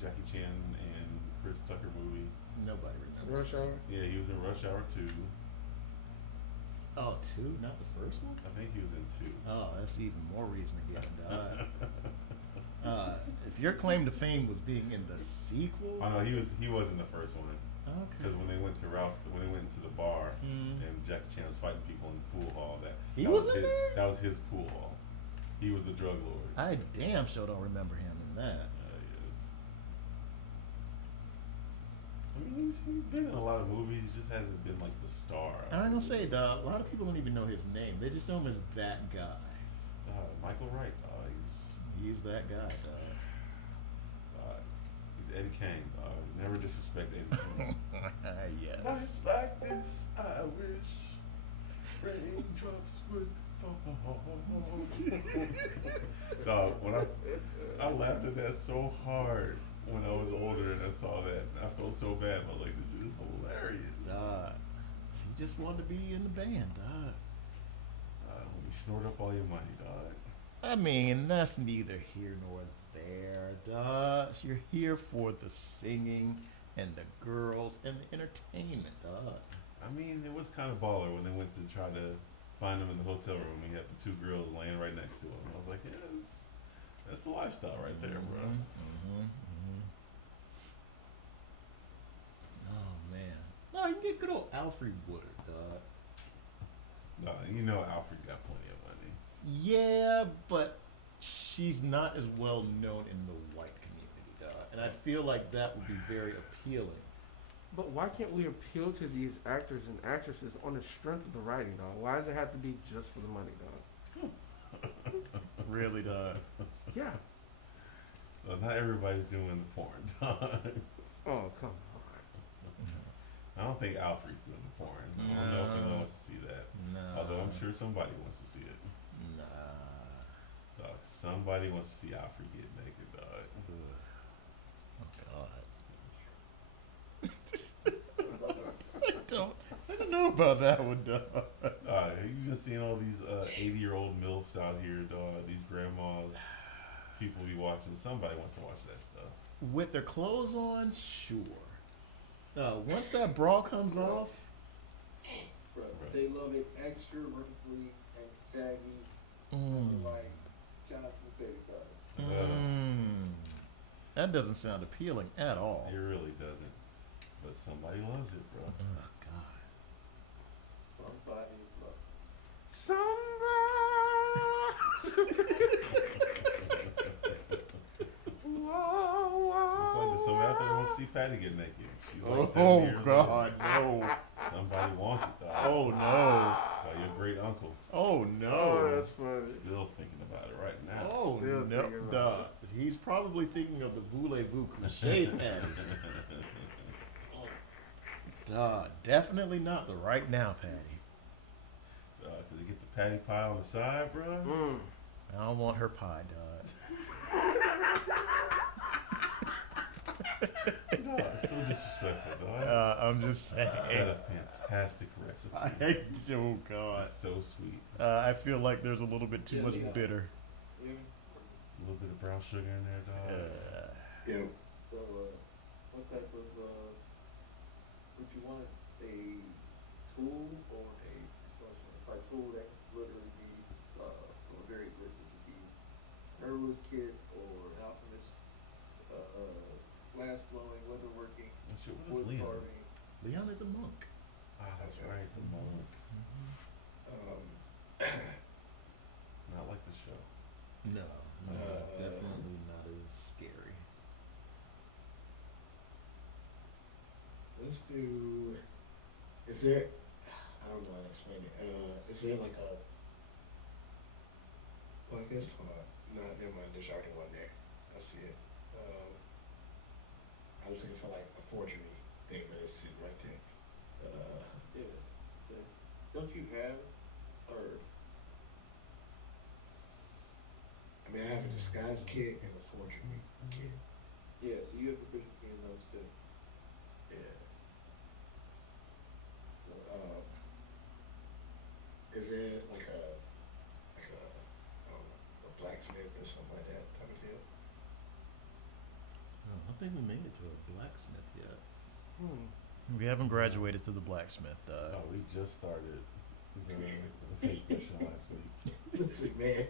Jackie Chan and Chris Tucker movie. Nobody remembers. Rush Hour. Yeah, he was in Rush Hour 2. Oh, 2? Not the first one? I think he was in 2. Oh, that's even more reason to get him died. If your claim to fame was being in the sequel, Oh no, he was in the first one. okay. Because when they went to the bar Mhm. and Jackie Chan was fighting people in the pool hall, He that was in his, there? That was his pool hall. He was the drug lord. I damn sure don't remember him in that. Yes. I mean, he's been in a lot of movies. He just hasn't been like the star. I'm gonna say, dog, a lot of people don't even know his name. They just know him as that guy. Michael Wright. He's that guy, dog. He's Eddie Kane, dog. Never disrespect Eddie Kane. Yes. Nights like this, I wish raindrops would fall. Dog, when I laughed at that so hard when I was older and I saw that, and I felt so bad. I was like, this shit is hilarious. He just wanted to be in the band, dog. When you snort up all your money, dog. I mean, that's neither here nor there, dog. You're here for the singing and the girls and the entertainment, dog. I mean, it was kind of baller when they went to try to find him in the hotel room. He had the two girls laying right next to him. I was like, yeah, that's the lifestyle right there, bro. Oh man, no, you can get good old Alfred Woodard, dog. No, you know Alfred's got plenty of money. Yeah, but she's not as well known in the white community, dog. And I feel like that would be very appealing. But why can't we appeal to these actors and actresses on the strength of the writing, dog? Why does it have to be just for the money, dog? Really, dog. Yeah. Well, not everybody's doing the porn, dog. Oh, come on. I don't think Alfred's doing the porn. I don't know if anyone wants to see that. No. Although I'm sure somebody wants to see it. Nah. Dog, somebody wants to see Alfred get naked, dog. Oh God. I don't know about that one, dog. You've been seeing all these 80-year-old MILFs out here, dog. These grandmas. People be watching. Somebody wants to watch that stuff. With their clothes on, sure. Once that bra comes off, Bro, they love it extra wrinkly and saggy, like Johnson's baby brother. That doesn't sound appealing at all. It really doesn't. But somebody loves it, bro. Oh God. Somebody loves it. It's like there's somebody out there who wants to see Patty get naked. She's like 70 Oh years God, old. no. Somebody wants it, dog. Oh no. By your great uncle. Oh Oh, no. that's funny. Still thinking about it right now. Oh Still no, thinking about dog. He's probably thinking of the voulez-vous couché patty. Dog, definitely not the right now patty. Cause you get the patty pie on the side, bro. I don't want her pie, dog. Dog, it's so disrespectful, dog. I'm just saying. That's a fantastic recipe. Oh God. It's so sweet. I feel like there's a little bit too much bitter. Yeah. A little bit of brown sugar in there, dog. Yeah. So, what type of, would you want a tool or a expression? By tool, that could literally be, from a various list, it could be an herbalist kit or an alchemist, glass blowing, leatherworking, Oh, shit, what is wood Leon? carving. Leon is a monk. Ah, that's right, the monk. Not like the show. No, definitely not as scary. Let's do. Is there? I don't know how to explain it. Is there like a? Well, I guess. No, never mind. There's already one there. I see it. I was looking for like a forgery thing, but it's sitting right there. Yeah. So, don't you have, or I mean, I have a disguise kit and a forgery kit. yeah, so you have proficiency in those too. Yeah. Is there like a I don't know, a blacksmith or something like that type of deal? I don't think we made it to a blacksmith yet. We haven't graduated to the blacksmith. Oh, we just started the fake mission last week. Listen, man.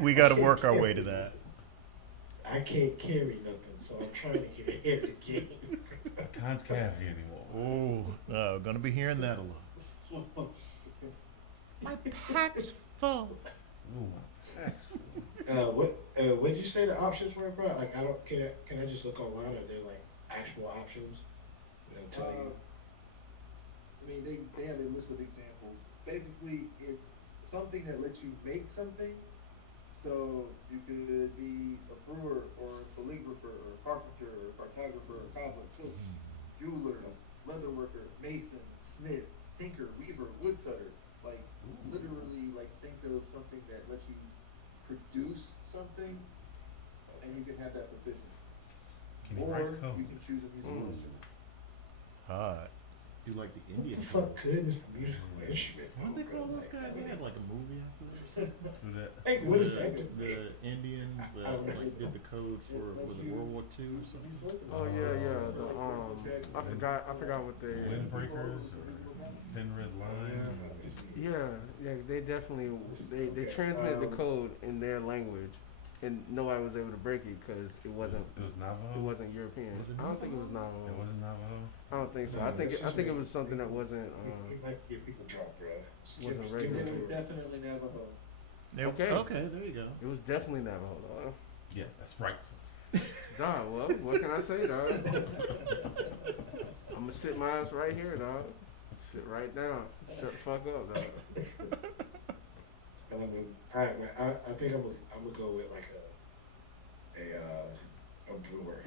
We got to work our way to that. I can't carry nothing, so I'm trying to get ahead of the game. I can't carry anymore. Oh, gonna be hearing that a lot. My pack's full. Ooh, my pack's full. What did you say the options were, bro? Like, I don't. Can I just look online? Are there like actual options? They'll tell you. I mean, they have a list of examples. Basically, it's something that lets you make something. So you could be a brewer or a calligrapher or a carpenter or a cartographer or cobbler, cook, jeweler, leather worker, mason, smith, tinker, weaver, woodcutter. Like literally, like think of something that lets you produce something, and you can have that proficiency. Can you Or write code? you can choose a musical instrument. Hot. Do like the What Indian the fuck people. good is the musical instrument? What they though, call bro? those guys? They had like a movie after this. Do that. Hey, what is that? The Indians I don't know. like did the code for was it World War II or something? Oh yeah. I forgot what they. Windbreakers or Thin Red Line. Yeah. They definitely they transmitted the code in their language, and nobody was able to break it because it wasn't It was Navajo. it wasn't European. Was it I don't think it was It Navajo. wasn't Navajo. I don't think so. No, I think it's just it me. was something that wasn't. We might get people drunk, bro. Wasn't Skip regular. It was it. definitely Navajo. Okay. Okay, there you go. It was definitely Navajo, dog. Yeah, that's right. Dog, well, what can I say, dog? I'm gonna sit my ass right here, dog. Sit right down. Shut the fuck up, dog. I think I'm gonna go with like a brewer.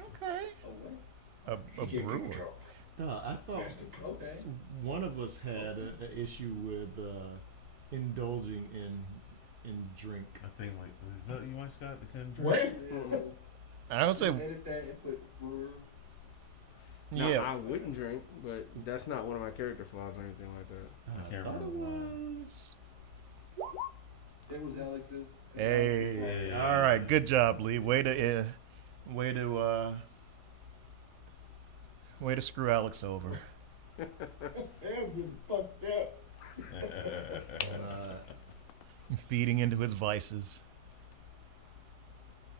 Okay. Oh, what? A He get people brewer. drunk. Duh, I thought That's the brewer. Okay. one of us had an issue with indulging in drink. I think like is that you, Mike Scott? The couldn't What? drink? I don't say Edit that and put brewer. Now, yeah. I wouldn't drink, but that's not one of my character flaws or anything like that. I can't thought it remember. was. It was Alex's. Hey, Hey. all right, good job, Lee. Way to screw Alex over. Damn, you fucked up. Feeding into his vices.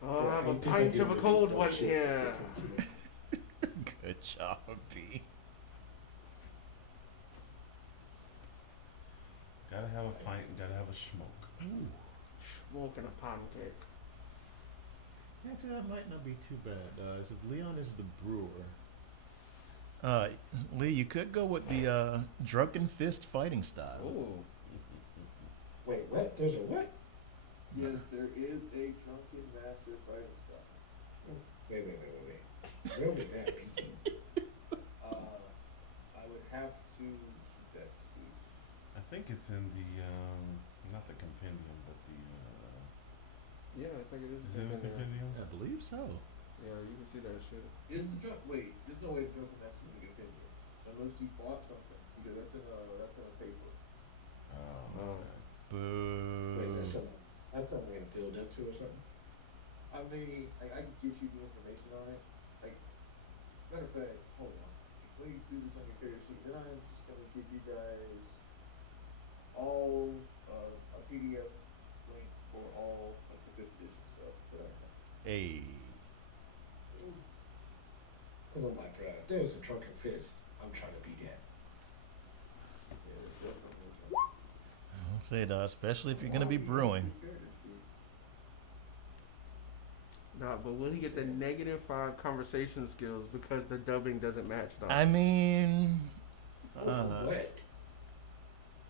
Oh, I have a I think I pint get of a really cold dumb one shit. here. Good job, B. Gotta have a pint and gotta have a smoke. Smoking a pound cake. Actually, that might not be too bad, if Leon is the brewer. Lee, you could go with the drunken fist fighting style. Ooh. Wait, what? There's a what? Yes, there is a drunken master fighting style. Wait. Where would that be? I would have to text you. I think it's in the not the compendium, but the Yeah, I think it is. is it in the compendium? I believe so. Yeah, you can see that shit. Is the drunk? Wait, there's no way the drunken master is gonna get paid unless you bought something because that's in a paper. Oh. Oh. Okay. Wait, is that Boo. something? I thought we were gonna build up to or something. I mean, like, I can get you the information on it. Like, matter of fact, hold on. When you do this on your character sheet, then I'm just gonna give you guys all a PDF link for all like the 5th edition stuff that I have. Hey. Cause I'm like, bro, if there's a drunken fist, I'm trying to be that. Yeah, it's definitely a drunk. I'll say that, especially if you're gonna be brewing. Nah, but will he get the -5 conversation skills because the dubbing doesn't match, dog? I mean, What?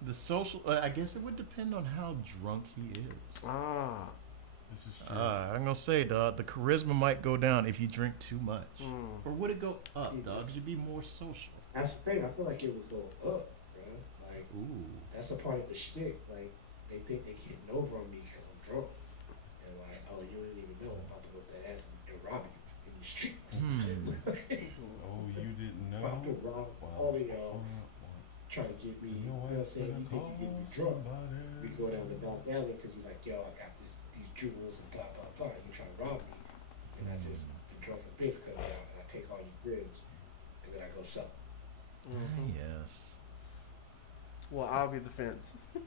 the social. I guess it would depend on how drunk he is. Ah. This is true. I'm gonna say, dog, the charisma might go down if you drink too much. Mm. Or would it go up, dog? Should be more social. That's the thing. I feel like it would go up, bro. Like Ooh. that's a part of the shtick. Like they think they're getting over on me because I'm drunk, and like, oh, you don't even know I'm about to whip that ass and rob you in the streets. Oh, you didn't know? I'm about to rob all of y'all, trying to get me. You know what I'm saying? You think you get me drunk? We go down the back alley because he's like, yo, I got these jewels and blah blah blah. And you trying to rob me, and I just the drunken fist comes out and I take all your goods, and then I go sell. Mhm. Yes. Well, I'll be the fence. Yeah,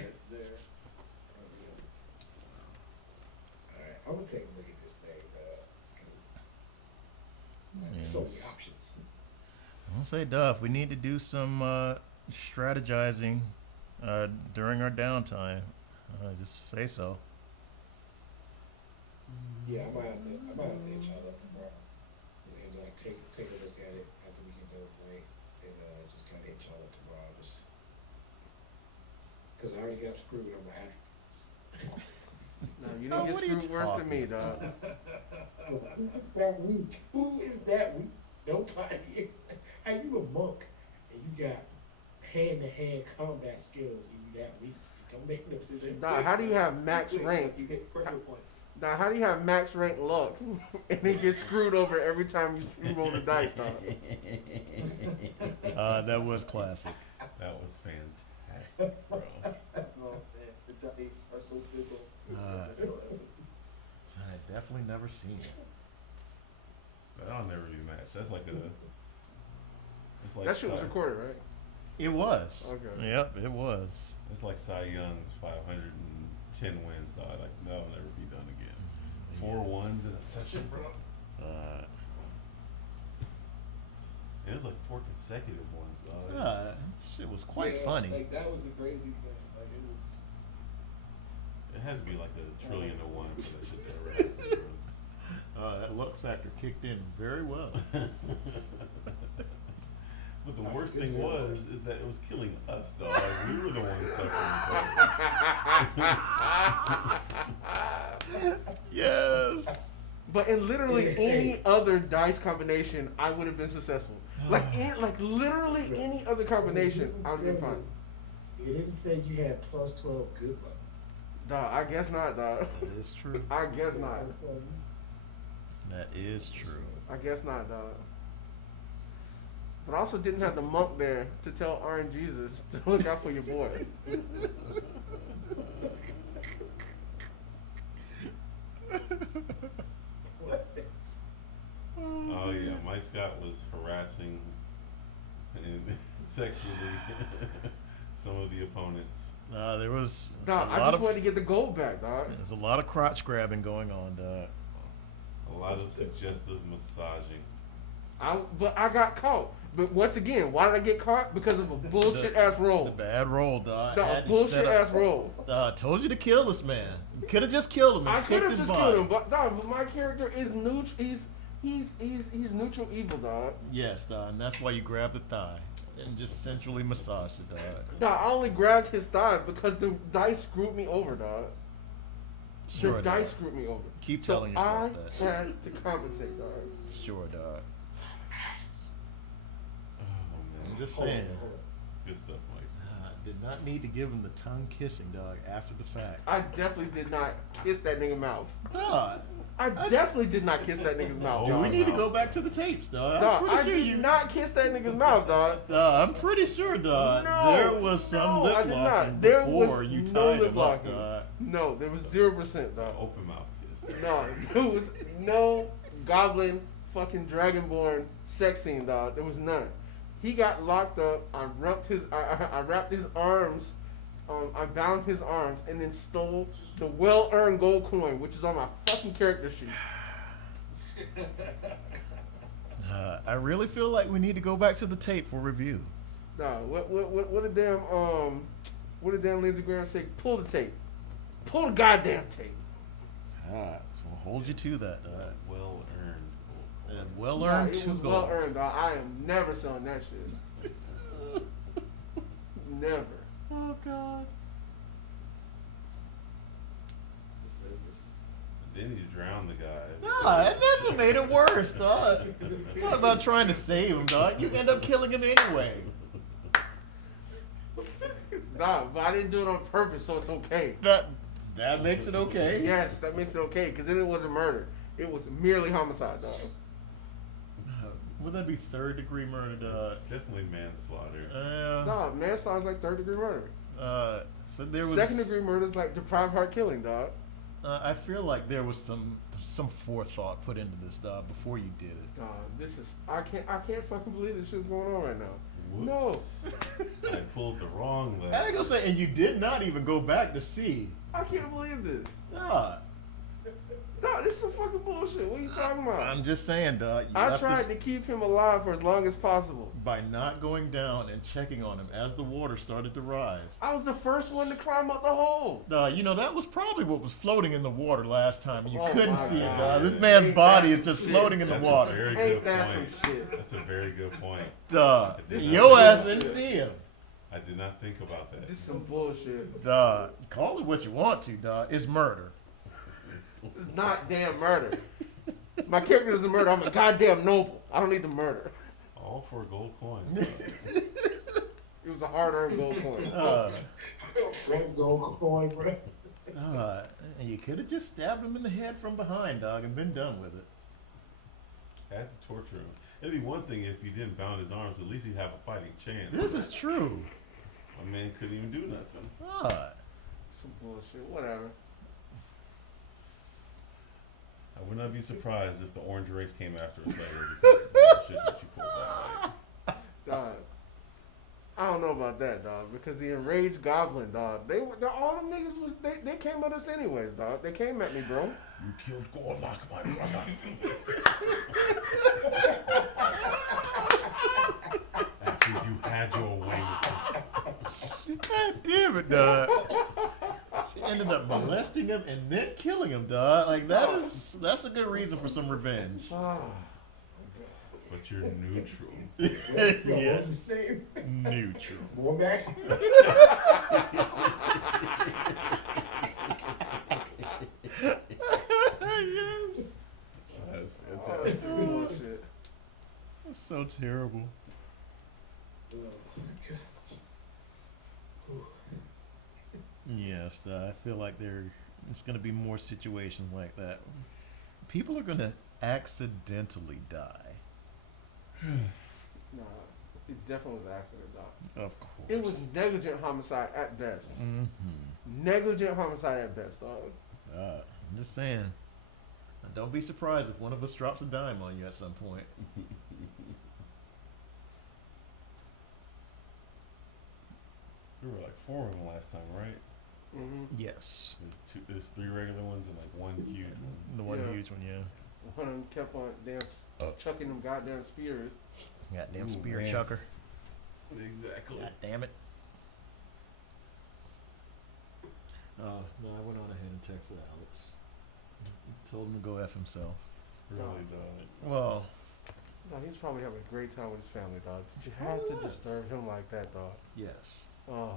it's there. Alright, I'm gonna take a look at this thing, because there's so many Yes. options. I'll say, Duff, we need to do some strategizing during our downtime. Just say so. Yeah, I might have to hit y'all up tomorrow and like take a look at it after we get done tonight, and just kind of hit y'all up tomorrow. Just because I already got screwed on my attributes. No, you didn't get what are you screwed worse than me, talking dog. That weak. Who is that weak? Nobody is. How you a monk and you got hand-to-hand combat skills and you that weak? It don't make no sense. Nah, how do you have max rank? You get pressure points. Now, how do you have max rank luck and then get screwed over every time you roll the dice, dog? That was classic. That was fantastic, bro. Oh man, the dice are so fickle. They're so epic. I definitely never seen it. But I'll never be matched. That's like a. It's like That shit was Cy- recorded, right? It was. Okay. Yep, it was. It's like Cy Young's 510 wins, dog. Like that'll never be done again. 4 1s in a session, bro. It was like 4 consecutive ones, dog. Shit was quite Yeah, funny. Like that was the crazy thing. Like it was. It had to be like a trillion to one for that shit to ever happen, bro. That luck factor kicked in very well. But the worst thing is that it was killing us, dog. We were the ones suffering. Yes. But in literally any other dice combination, I would have been successful. Like literally any other combination, I would have been fine. You didn't say you had plus 12 good luck. Dog, I guess not, dog. That is true. I guess not. That is true. I guess not, dog. But I also didn't have the monk there to tell Orange Jesus to look out for your boy. Oh yeah, Mike Scott was harassing and sexually some of the opponents. There was Dog, I just wanted to get the gold back, dog. There's a lot of crotch grabbing going on, dog. A lot of suggestive massaging. But I got caught. But once again, why did I get caught? Because of a bullshit ass The roll. bad roll, dog. No, a bullshit ass roll. Told you to kill this man. Could have just killed him and I could picked have his just body. killed him, but dog, but my character is neutral. He's neutral evil, dog. Yes, dog, and that's why you grab the thigh and just centrally massage the dog. Dog, I only grabbed his thigh because the dice screwed me over, dog. Sure, The dice dog. screwed me over. Keep So telling yourself I that. had to compensate, dog. Sure, dog. Oh man, I'm just saying. good stuff, Mike. Did not need to give him the tongue kissing, dog, after the fact. I definitely did not kiss that nigga mouth. Dog. I definitely did not kiss that nigga's mouth, Do we dog. need to go back to the tapes, dog? Dog, I'm I pretty sure did you. not kiss that nigga's mouth, dog. I'm pretty sure, dog. No, there was some no, lip I did locking not. There before was you no tied lip him up, locking. dog. No, there was 0%, dog. Open mouth kiss. No, there was no goblin fucking dragonborn sex scene, dog. There was none. He got locked up. I wrapped his arms. I bound his arms and then stole the well-earned gold coin, which is on my fucking character sheet. I really feel like we need to go back to the tape for review. Nah, what did damn Lindsey Graham say? Pull the tape. Pull the goddamn tape. Alright, so we'll hold you to that, dog. Well earned. And well Nah, earned it 2 was goals. well earned, dog. I am never selling that shit. Never. Oh god. Then you drown the guy. Nah, it never made it worse, dog. It's not about trying to save him, dog. You end up killing him anyway. Nah, but I didn't do it on purpose, so it's okay. That makes it okay. Yes, that makes it okay, because then it wasn't murder. It was merely homicide, dog. Would that be 3rd degree murder, dog? It's definitely manslaughter. Nah, manslaughter is like 3rd degree murder. So there was 2nd degree murder is like deprived heart killing, dog. I feel like there was some forethought put into this, dog, before you did it. Dog, this is I can't fucking believe this shit's going on right now. Whoops. I pulled the wrong leg. I ain't gonna say, and you did not even go back to see. I can't believe this. Dog, Dog, this is some fucking bullshit. What are you talking about? I'm just saying, dog. You I left tried this- to keep him alive for as long as possible. by not going down and checking on him as the water started to rise. I was the first one to climb up the hole. You know, that was probably what was floating in the water last time. You Oh couldn't my see it, God. dog. This man's Ain't body that is just shit. floating in the That's water. a very Ain't good that point. some shit? That's a very good point. Dog, This your is- ass didn't see him. I did not think about that. This is some bullshit. Dog, call it what you want to, dog. It's murder. This is not damn murder. My character doesn't murder. I'm a goddamn noble. I don't need to murder. All for a gold coin. It was a hard-earned gold coin. Frank gold coin, bro. You could have just stabbed him in the head from behind, dog, and been done with it. Had to torture him. It'd be one thing if you didn't bound his arms. At least he'd have a fighting chance. This is true. My man couldn't even do nothing. Some bullshit. Whatever. I would not be surprised if the orange race came after us later because of the shit that you pulled that way. Dog. I don't know about that, dog. Because the enraged goblin, dog. All them niggas was they came at us anyways, dog. They came at me, bro. You killed Gorlock, my brother. After you had your way with him. God damn it, dog. She ended up molesting him and then killing him, dog. Like that's a good reason for some revenge. But you're neutral. Yes. Neutral. Going back. Yes. That's That's fantastic. some bullshit. That's so terrible. Oh, God. Yes, I feel like there's going to be more situations like that. People are going to accidentally die. Nah, it definitely was an accident, dog. Of course. It was negligent homicide at best. Mm-hmm. Negligent homicide at best, dog. I'm just saying. Don't be surprised if one of us drops a dime on you at some point. There were like 4 of them last time, right? Mm-hmm. Yes. There's 3 regular ones and like 1 huge one. The one Yeah. huge one, yeah. One of them kept on chucking them goddamn spears. Goddamn Ooh, spear man. chucker. Exactly. God damn it. No, I went on ahead and texted Alex. Told him to go F himself. Really, dog. Well, No, he's probably having a great time with his family, dog. Did you have to disturb him like that, dog? yes. Oh,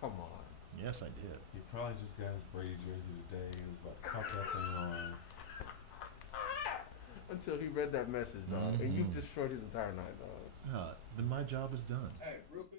come on. Yes, I did. He probably just got his Brady jersey today. He was about to pop that thing on. Until he read that message, dog. And you've destroyed his entire night, dog. Then my job is done. Hey, real quick.